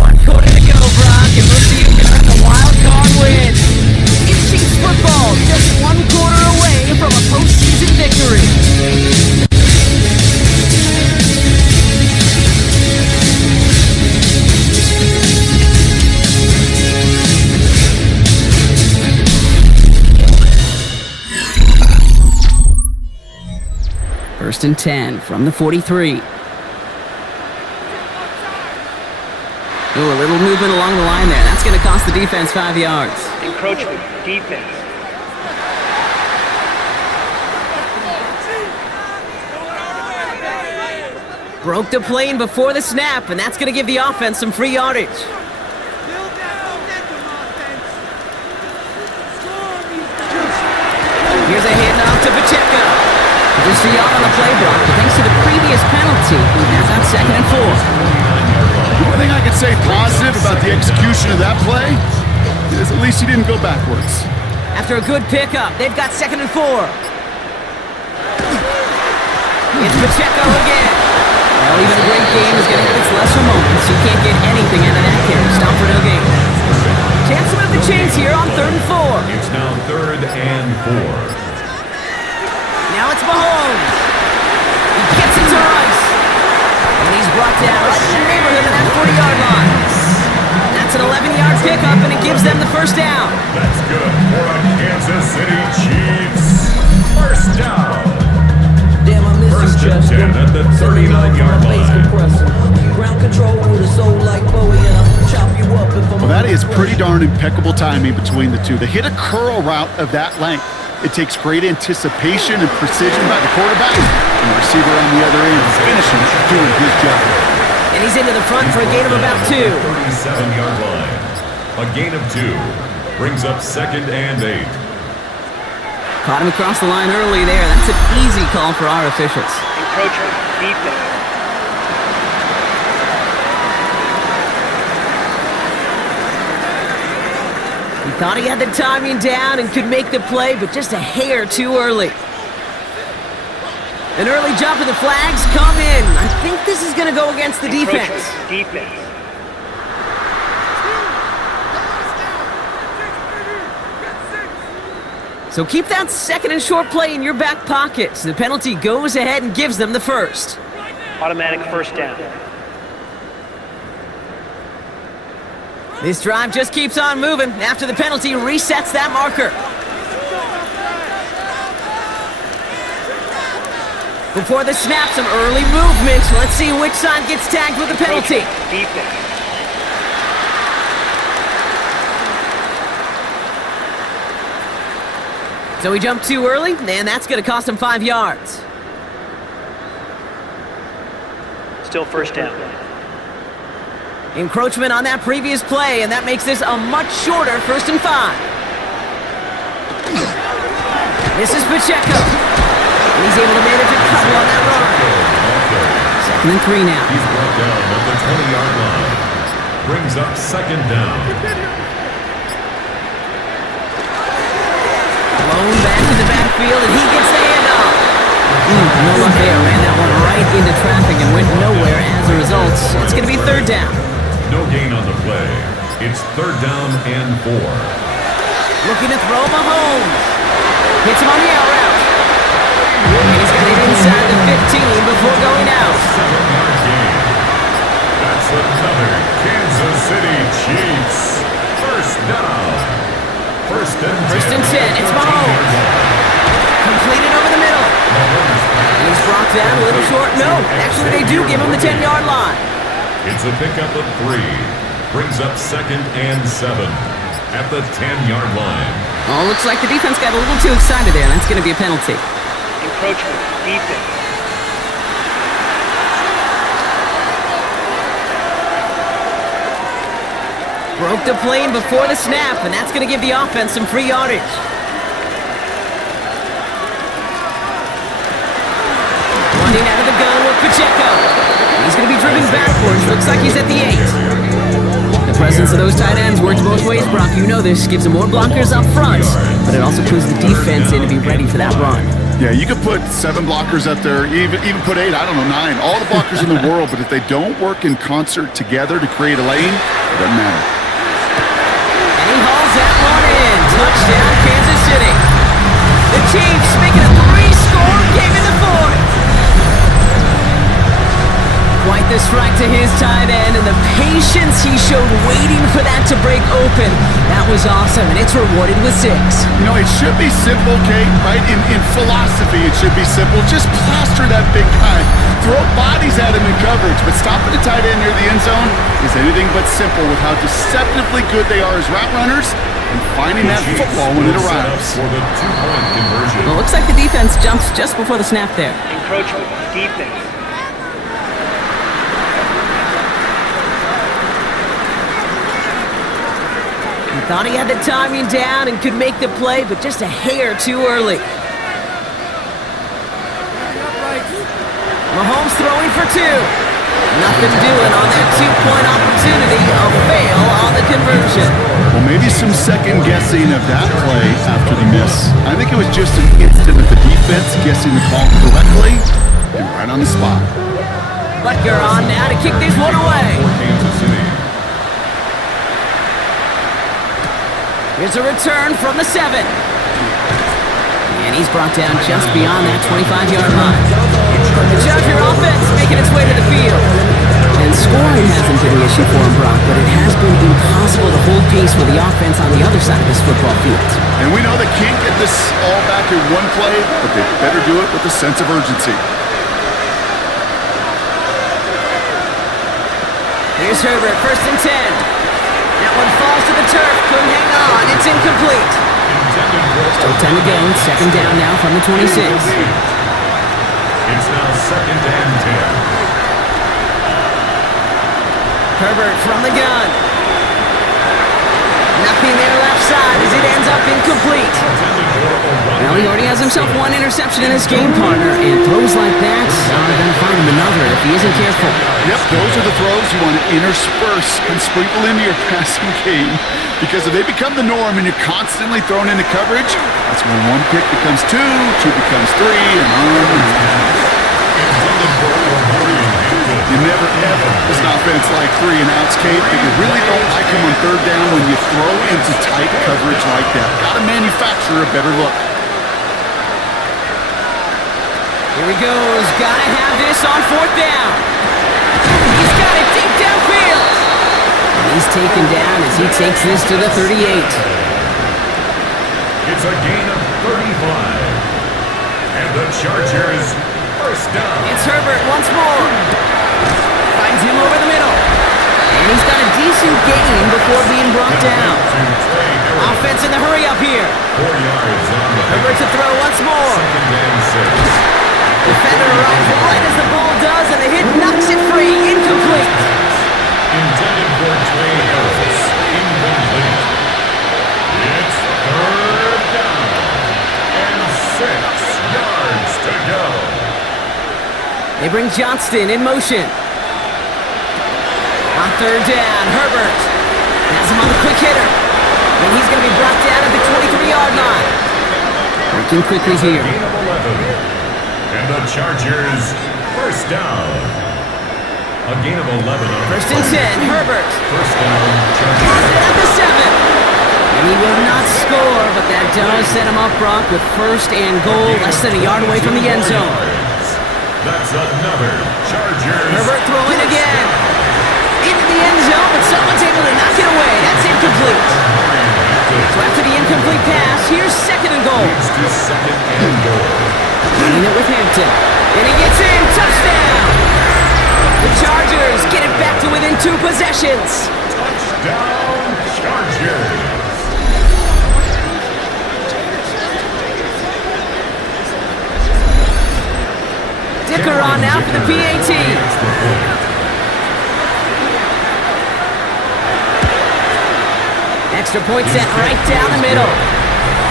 1 quarter to go, Brock, and we'll see you got the wild card win. It's Chiefs football, just 1 quarter away from a postseason victory. First and 10 from the 43. Ooh, a little movement along the line there. That's going to cost the defense 5 yards. Encroachment. Defense. Broke the plane before the snap, and that's going to give the offense some free yardage. Here's a handoff to Pacheco. Just a yard on the play block, but thanks to the previous penalty, that's on 2nd and 4. The one thing I could say positive about the execution of that play is at least he didn't go backwards. After a good pickup, they've got 2nd and 4. It's Pacheco again. Well, even a great game is going to have its lesser moments. You can't get anything out of that carry. Stop for no gain. Chance to move the chains here on 3rd and 4. It's now 3rd and 4. Now it's Mahomes. He gets it to Rice. And he's brought down right in the neighborhood of that 40-yard line. That's an 11-yard pickup, and it gives them the 1st down. That's good for a Kansas City Chiefs. 1st down. Damn, I miss 1st and 10 at the 39-yard line. Ground control with a soul like Bowie, and I'll chop you up if I'm. Well, that is pretty darn impeccable timing between the two. They hit a curl route of that length. It takes great anticipation and precision by the quarterback, and the receiver on the other end finishing it, doing his job. And he's into the front for a gain of about 2. 37-yard line. A gain of 2 brings up 2nd and 8. Caught him across the line early there. That's an easy call for our officials. Encroachment. Defense. He thought he had the timing down and could make the play, but just a hair too early. An early jump and the flags come in. I think this is going to go against the defense. Defense. So keep that 2nd and short play in your back pocket. So the penalty goes ahead and gives them the 1st. Automatic 1st down. This drive just keeps on moving after the penalty resets that marker. Before the snap, some early movement. Let's see which side gets tagged with the penalty. Defense. So he jumped too early, and that's going to cost him 5 yards. Still 1st down. Encroachment on that previous play, and that makes this a much shorter 1st and 5. This is Pacheco. And he's able to manage a couple on that run. 2nd and 3 now. He's brought down at the 20-yard line. Brings up 2nd down. Blown back to the backfield, and he gets the handoff. No luck there. Ran that one right into traffic and went nowhere as a result. It's going to be 3rd down. No gain on the play. It's 3rd down and 4. Looking to throw Mahomes. Hits him on the out route. And he's got it inside the 15 before going out. 7-yard gain. That's another Kansas City Chiefs 1st down. First and 10. It's Mahomes. Completed over the middle. And he's brought down a little short. No, actually they do give him the 10-yard line. It's a pickup of 3. Brings up 2nd and 7 at the 10-yard line. Oh, looks like the defense got a little too excited there. That's going to be a penalty. Encroachment, defense. Broke the plane before the snap, and that's going to give the offense some free yardage. Running out of the gun with Pacheco. He's going to be driven backwards. Looks like he's at the 8. The presence of those tight ends works both ways, Brock. You know this. Gives them more blockers up front, but it also puts the defense in to be ready for that run. Yeah, you could put 7 blockers up there, even put 8, I don't know, 9. All the blockers in the world, but if they don't work in concert together to create a lane, it doesn't matter. And he hauls that one in. Touchdown, Kansas City. The Chiefs making a 3-score game in the 4th. Quite the strike to his tight end, and the patience he showed waiting for that to break open. That was awesome, and it's rewarded with 6. You know, it should be simple, Kate, right? In philosophy, it should be simple. Just plaster that big guy. Throw bodies at him in coverage, but stopping a tight end near the end zone is anything but simple with how deceptively good they are as route runners and finding that football when it arrives. For the 2-point conversion. Well, it looks like the defense jumps just before the snap there. Encroachment, defense. Thought he had the timing down and could make the play, but just a hair too early. Mahomes throwing for 2. Nothing doing on that 2-point opportunity. A fail on the conversion. Well, maybe some second guessing of that play after the miss. I think it was just an instant of the defense guessing the call correctly and right on the spot. Butker on now to kick this one away. Kansas City. Here's a return from the 7. And he's brought down just beyond that 25-yard line. The Charger offense making its way to the field. And scoring hasn't been the issue for him, Brock, but it has been impossible to hold pace with the offense on the other side of this football field. And we know they can't get this all back in one play, but they better do it with a sense of urgency. Here's Herbert, 1st and 10. That one falls to the turf. Couldn't hang on. It's incomplete. Still 10 to go. 2nd down now from the 26. It's now 2nd and 10. Herbert from the gun. Nothing there left side as it ends up incomplete. Well, he already has himself 1 interception in his game, partner, and throws like that are going to find him another if he isn't careful. Yep, those are the throws you want to intersperse and sprinkle into your passing game, because if they become the norm and you're constantly thrown into coverage, that's when 1 pick becomes 2, 2 becomes 3, and on. You never, ever, as an offense like 3 and outs, Kate, but you really don't like him on 3rd down when you throw into tight coverage like that. Got to manufacture a better look. Here he goes. Got to have this on 4th down. He's got it deep downfield. And he's taken down as he takes this to the 38. It's a gain of 35. And the Chargers, 1st down. It's Herbert once more. Finds him over the middle. And he's got a decent gain before being brought down. Offense in the hurry up here. 4 yards on the Herbert to throw once more. 2nd and 6. Defender arrives right as the ball does, and the hit knocks it free. Incomplete. Intended for Trey Harris. Incomplete. It's 3rd down. And 6 yards to go. They bring Johnston in motion. On 3rd down, Herbert has him on the quick hitter. And he's going to be brought down at the 23-yard line. Working quickly here. Gain of 11. And the Chargers, 1st down. A gain of 11. 1st and 10, Herbert. 1st down, Has Chargers. it at the 7. And he will not score, but that does set him up, Brock, with 1st and goal, less than a yard away from the end zone. That's another Chargers. Herbert throwing again. Into the end zone, but someone's able to knock it away. That's incomplete. So after the incomplete running it with Hampton. And he gets in. Touchdown! The Chargers get it back to within 2 possessions. Touchdown, Chargers. Dicker on now for the PAT. Extra point set right down the middle.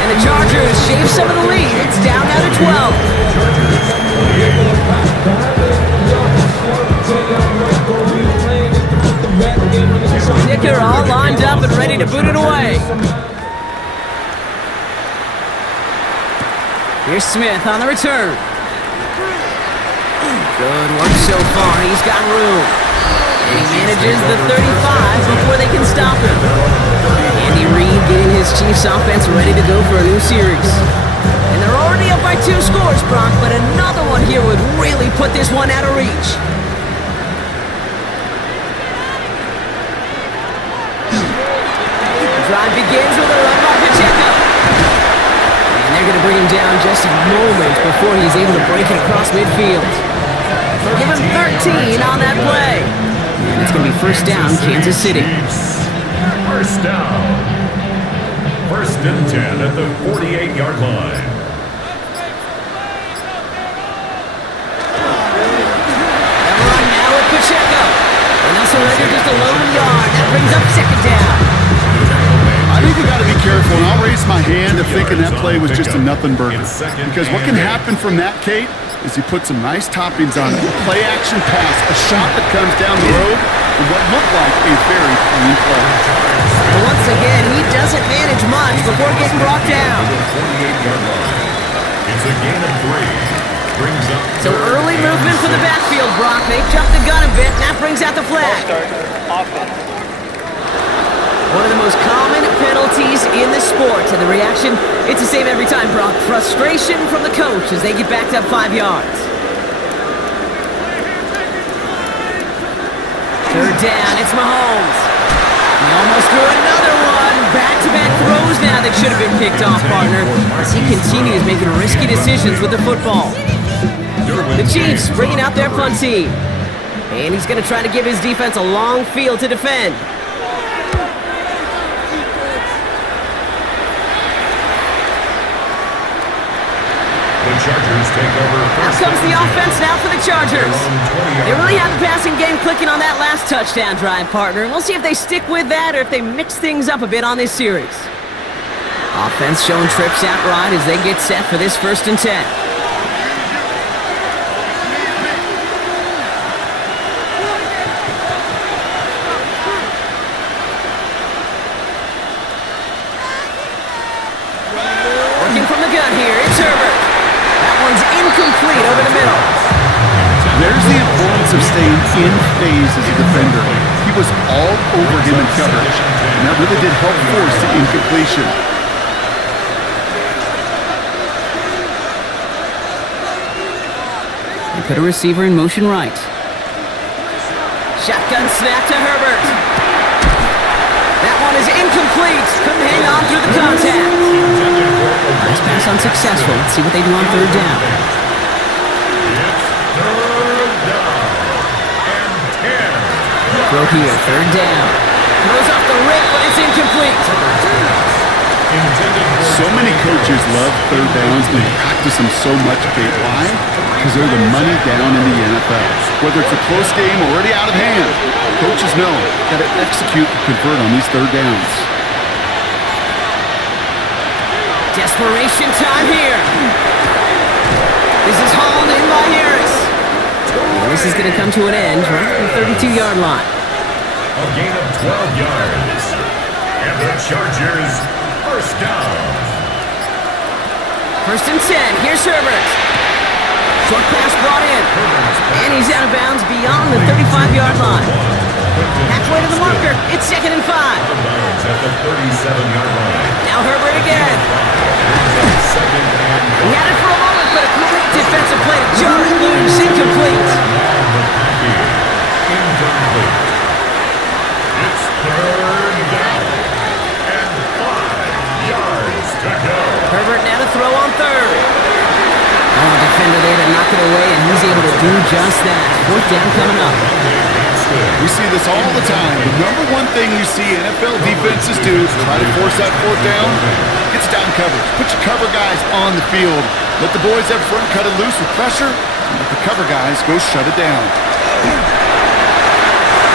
And the Chargers shave some of the lead. It's down now to 12. Dicker all lined up and ready to boot it away. Here's Smith on the return. Good work so far. He's got room. And he manages the 35 before they can stop him. Andy Reid getting his Chiefs offense ready to go for a new series. And they're already up by 2 scores, Brock, but another one here would really put this one out of reach. The drive begins with a run by Pacheco. And they're going to bring him down just a moment before he's able to break it across midfield. They'll give him 13 on that play. And it's going to be first down, Kansas City. First down. First and 10 at the 48-yard line. They'll run now with Pacheco. And they'll surrender just a lone yard. That brings up second down. I think we got to be careful, and I'll raise my hand of thinking that play was just a nothing burger. Because what can happen from that, Kate, is he put some nice toppings on it. A play-action pass, a shot that comes down the road, and what looked like a very clean play. But once again, he doesn't manage much before getting brought down. It's a gain of 3. Brings up So early movement for the backfield, Brock. They jumped the gun a bit, and that brings out the flag. Start offense. One of the most common penalties in the sport. And the reaction, it's the same every time, Brock. Frustration from the coach as they get backed up 5 yards. Third down, it's Mahomes. He almost threw another one. Back-to-back throws now that should have been picked off, partner. As he continues making risky decisions with the football. The Chiefs bringing out their punt team. And he's going to try to give his defense a long field to defend. the Chargers take over. Out comes the offense now for the Chargers. They really have the passing game clicking on that last touchdown drive, partner. And we'll see if they stick with that or if they mix things up a bit on this series. Offense showing trips out right as they get set for this 1st and 10. Working from the gun here, it's Herbert. That one's incomplete over the middle. There's the importance of staying in phase as a defender. He was all over him in coverage, and that really did help force the incompletion. They put a receiver in motion right. Shotgun snap to Herbert. That one is incomplete. Couldn't hang on through the contact. Nice pass unsuccessful. Let's see what they do on 3rd down. Throw here, 3rd down. Throws off the rip, but it's incomplete. So many coaches love 3rd downs and they practice them so much, Kate. Why? Because they're the money down in the NFL. Whether it's a close game or already out of hand, coaches know got to execute and convert on these 3rd downs. Desperation time here. This is hauled in by Harris. And this is going to come to an end right at the 32-yard line. A gain of 12 yards. And the Chargers, 1st down. 1st and 10. Here's Herbert. Short pass brought in. And he's out of bounds beyond the 35-yard line. Halfway to the marker. It's 2nd and 5. At the 37-yard line. Now Herbert again. He had it for a moment, but a great defensive play to jar it loose. Incomplete. Incomplete. It's 3rd down. And 5 yards to go. Herbert now to throw on 3rd. Oh, defender it away, and he's able to do just that. Fourth down coming up. We see this all the time. The number one thing you see NFL defenses do is try to force that fourth down. Gets down coverage. Put your cover guys on the field. Let the boys up front cut it loose with pressure. And let the cover guys go shut it down.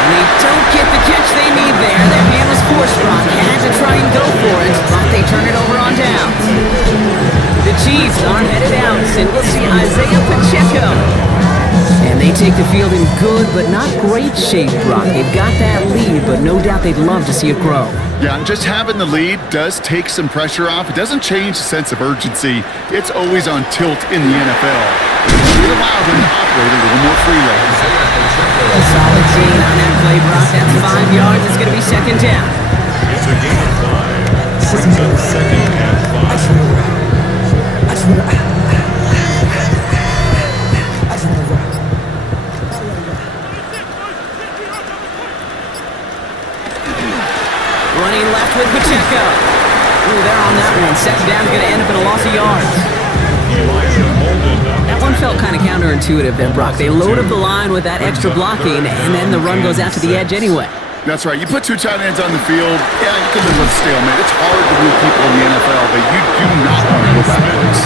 And they don't get the catch they need there. Their hand was forced wrong. Had to try and go for it, but they turn it over on downs. The Chiefs are headed out, and we'll see Isaiah Pacheco. And they take the field in good but not great shape, Brock. They've got that lead, but no doubt they'd love to see it grow. Yeah, just having the lead does take some pressure off. It doesn't change the sense of urgency. It's always on tilt in the NFL. It allows them to operate a little more freely. A solid gain on that play, Brock. That's 5 yards. It's going to be second down. It's a gain of 5. Brings up second and 5. Running left with Pacheco. Ooh, they're on that one. Second down's going to end up in a loss of yards. That one felt kind of counterintuitive there, Brock. They load up the line with that extra blocking, and then the run goes out to the edge anyway. That's right. You put two tight ends on the field, yeah, you can live with a stalemate. It's hard to move people in the NFL, but you do not want to go backwards.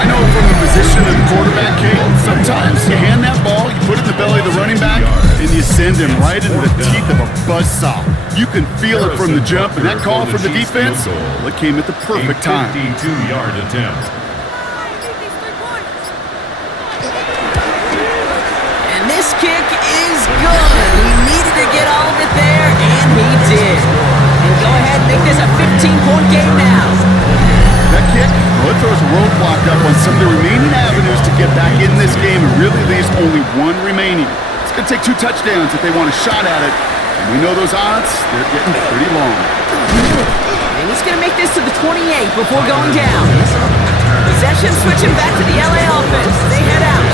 I know from the position of the quarterback, Kate, sometimes you hand that ball, you put it in the belly of the running back, and you send him right into the teeth of a buzzsaw. You can feel it from the jump, and that call from the defense, well, it came at the perfect time. 52-yard attempt. And this kick is good. He needed to get all of it there, and he did. And go ahead and make this a 15-point game now. That kick, well, it throws a roadblock up on some of the remaining avenues to get back in this game and really leaves only one remaining. It's going to take 2 touchdowns if they want a shot at it. And we know those odds, they're getting pretty long. And he's going to make this to the 28 before going down. Possession switching back to the LA offense. They head out.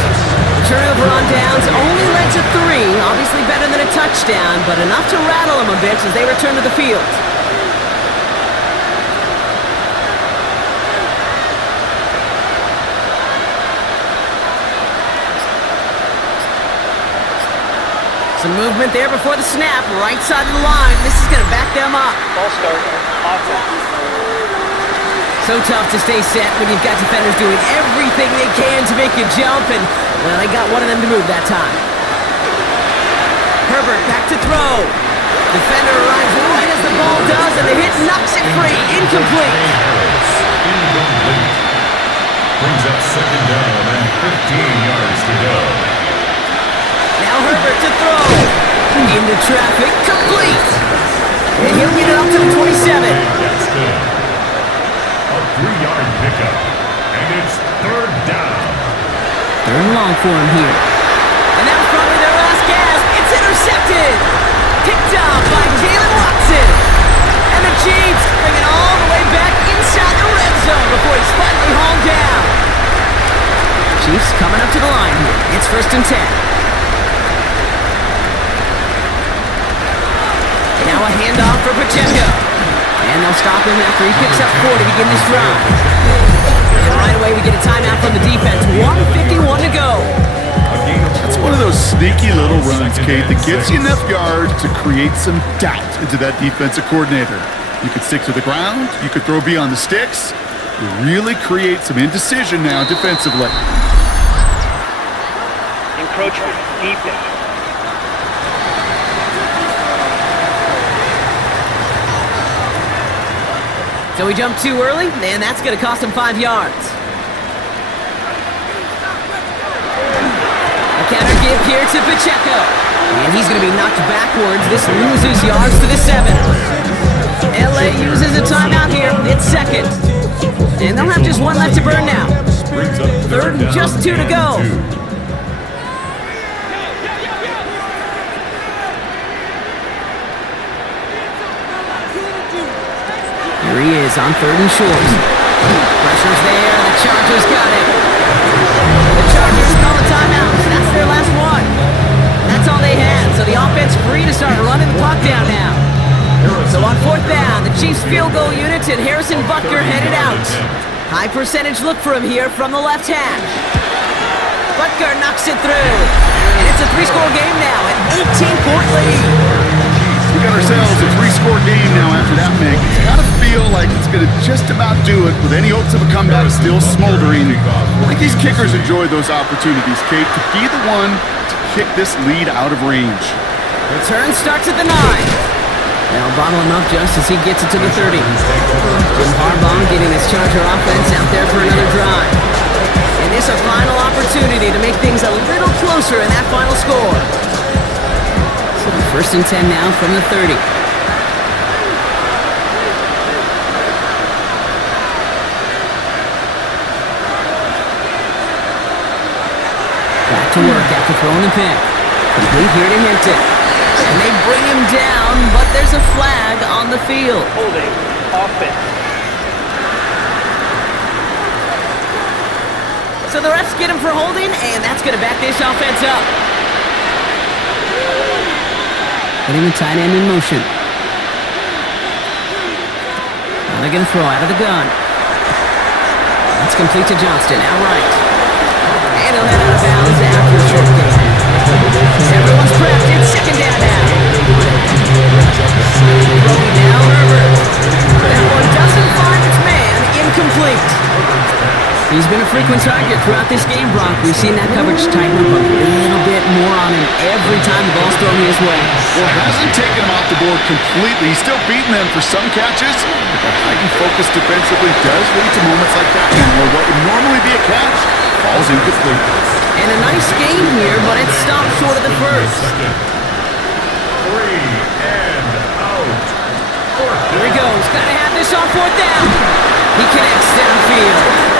Turnover on downs only led to 3. Obviously better than a touchdown, but enough to rattle them a bit as they return to the field. Some movement there before the snap. Right side of the line. This is going to back them up. Ball start. Offense. So tough to stay set when you've got defenders doing everything they can to make you jump, and well, they got one of them to move that time. Herbert back to throw. Defender arrives right as the ball does, and the hit knocks it free. Incomplete. Brings up second down and 15 yards to go. Now Herbert to throw. Into traffic. Complete. And he'll get it up to the 27. That's good. A 3-yard pickup. And it's third down. Third and long for him here. And that was probably their last gasp. It's intercepted. Picked up by Jalen Watson. And the Chiefs bring it all the way back inside the red zone before he's finally hauled down. Chiefs coming up to the line here. It's 1st and 10. Now a handoff for Pacheco. And they'll stop him after he picks up 4 to begin this drive. And right away we get a timeout from the defense. 1:51 to go. That's one of those sneaky little runs, Kate, that gets you enough yards to create some doubt into that defensive coordinator. You could stick to the ground. You could throw beyond the sticks. You really create some indecision now defensively. Encroachment. Defense. So we jumped too early, and that's going to cost him 5 yards. A counter give here to Pacheco. And he's going to be knocked backwards. This loses yards to the 7. LA uses a timeout here. It's second. And they'll have just 1 left to burn now. 3rd and just 2 to go. Here he is on 3rd and short. Pressure's there, and the Chargers got it. The Chargers call a timeout. That's their last one. That's all they had, so the offense free to start running the clock down now. So on 4th down, the Chiefs field goal unit and Harrison Butker headed out. High percentage look for him here from the left hash. Wildcard knocks it through. And it's a 3-score game now, an 18-point lead. We got ourselves a 3-score game now after that, Mick. It's got to feel like it's going to just about do it with any hopes of a comeback still smoldering. I think these kickers enjoy those opportunities, Kate, to be the one to kick this lead out of range. Return starts at the 9. They'll bottle him up just as he gets it to the 30. Jim Harbaugh getting his Charger offense out there for another drive. And it's a final opportunity to make things a little closer in that final score. So first and 10 now from the 30. Back to work after throwing the pick. Complete here to Hinton. And they bring him down, but there's a flag on the field. Holding offense. So the refs get him for holding, and that's going to back this offense up. Putting the tight end in motion. Now they're going to throw out of the gun. That's complete to Johnston, outright. And he'll head out of bounds after a short game. Everyone's prepped. It's second down now. Throwing now, Herbert. That one doesn't find its man. Incomplete. He's been a frequent target throughout this game, Brock. We've seen that coverage tighten up a little bit more on him every time the ball's thrown his way. Well, hasn't taken him off the board completely. He's still beating them for some catches, but that heightened focus defensively does lead to moments like that one where what would normally be a catch falls incomplete. And a nice game here, but it stopped short of the first. 3 and out. Here he goes. Got to have this on 4th down. He connects downfield.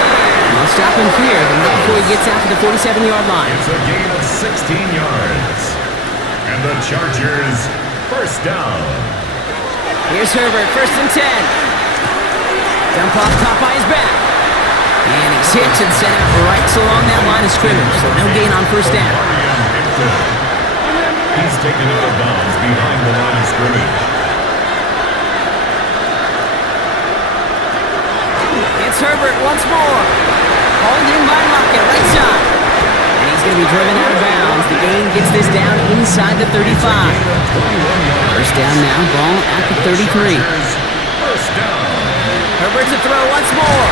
I'll stop him here, but not before he gets out to the 47-yard line. It's a gain of 16 yards. And the Chargers, first down. Here's Herbert, first and 10. Dump off top by his back. And he's hit and sent out right along that line of scrimmage, so no gain on first down. He's taken out of bounds behind the line of scrimmage. It's Herbert once more. Hauled in by Lockett, right side. And he's going to be driven out of bounds. The gain gets this down inside the 35. First down now, ball at the 33. First down. Herbert to throw once more.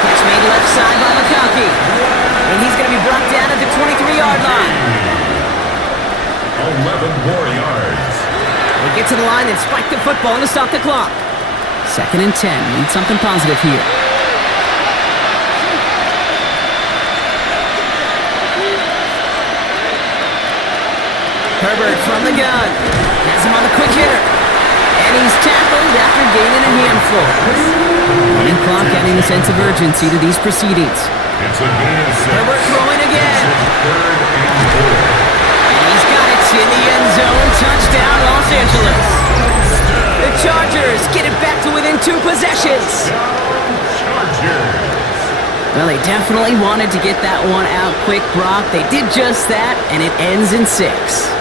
Catch made left side by McConkey. And he's going to be brought down at the 23-yard line. 11 more yards. They get to the line and spike the football to stop the clock. Second and 10. Need something positive here. Herbert from the gun. Has him on the quick hitter. And he's tackled after gaining a handful. Running clock adding a sense of urgency to these proceedings. It's a gain of 6. Herbert throwing again. Third and 4. And he's got it in the end zone. Touchdown, Los Angeles. The Chargers get it back to within 2 possessions. Chargers. Well, they definitely wanted to get that one out quick, Brock. They did just that, and it ends in 6.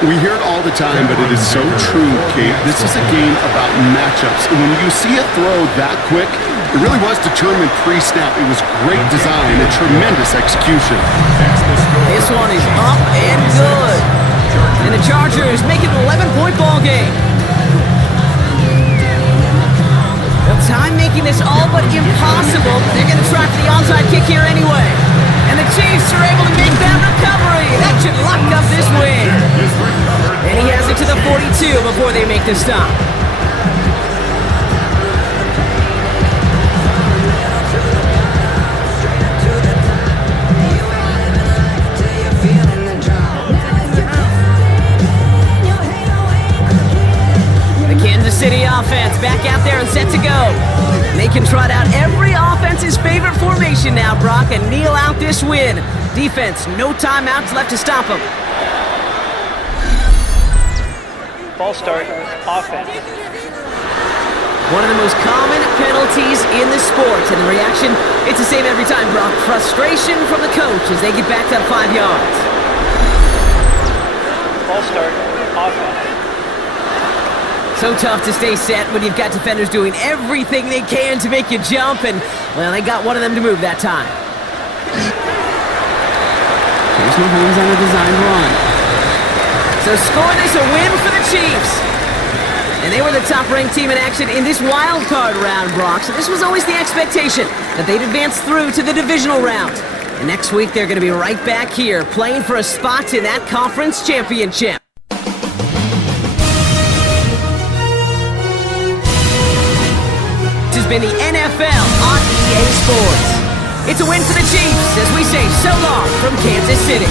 We hear it all the time, but it is so true, Kate. This is a game about matchups. And when you see a throw that quick, it really was determined pre-snap. It was great design and tremendous execution. This one is up and good. And the Chargers make it an 11-point ball game. Well, time making this all but impossible. They're going to try for the onside kick here anyway. And the Chiefs are able to make that recovery. That should lock up this win. And he has it to the 42 before they make the stop. City offense back out there and set to go. They can trot out every offense's favorite formation now, Brock, and kneel out this win. Defense, no timeouts left to stop them. Ball start, offense. One of the most common penalties in the sport, and the reaction, it's the same every time, Brock. Frustration from the coach as they get backed up 5 yards. Ball start, offense. So tough to stay set when you've got defenders doing everything they can to make you jump, and, well, they got one of them to move that time. Here's Mahomes on a designed run. So score this a win for the Chiefs. And they were the top-ranked team in action in this wild card round, Brock. So this was always the expectation that they'd advance through to the divisional round. And next week, they're going to be right back here playing for a spot in that conference championship. This has been the NFL on EA Sports. It's a win for the Chiefs as we say so long from Kansas City.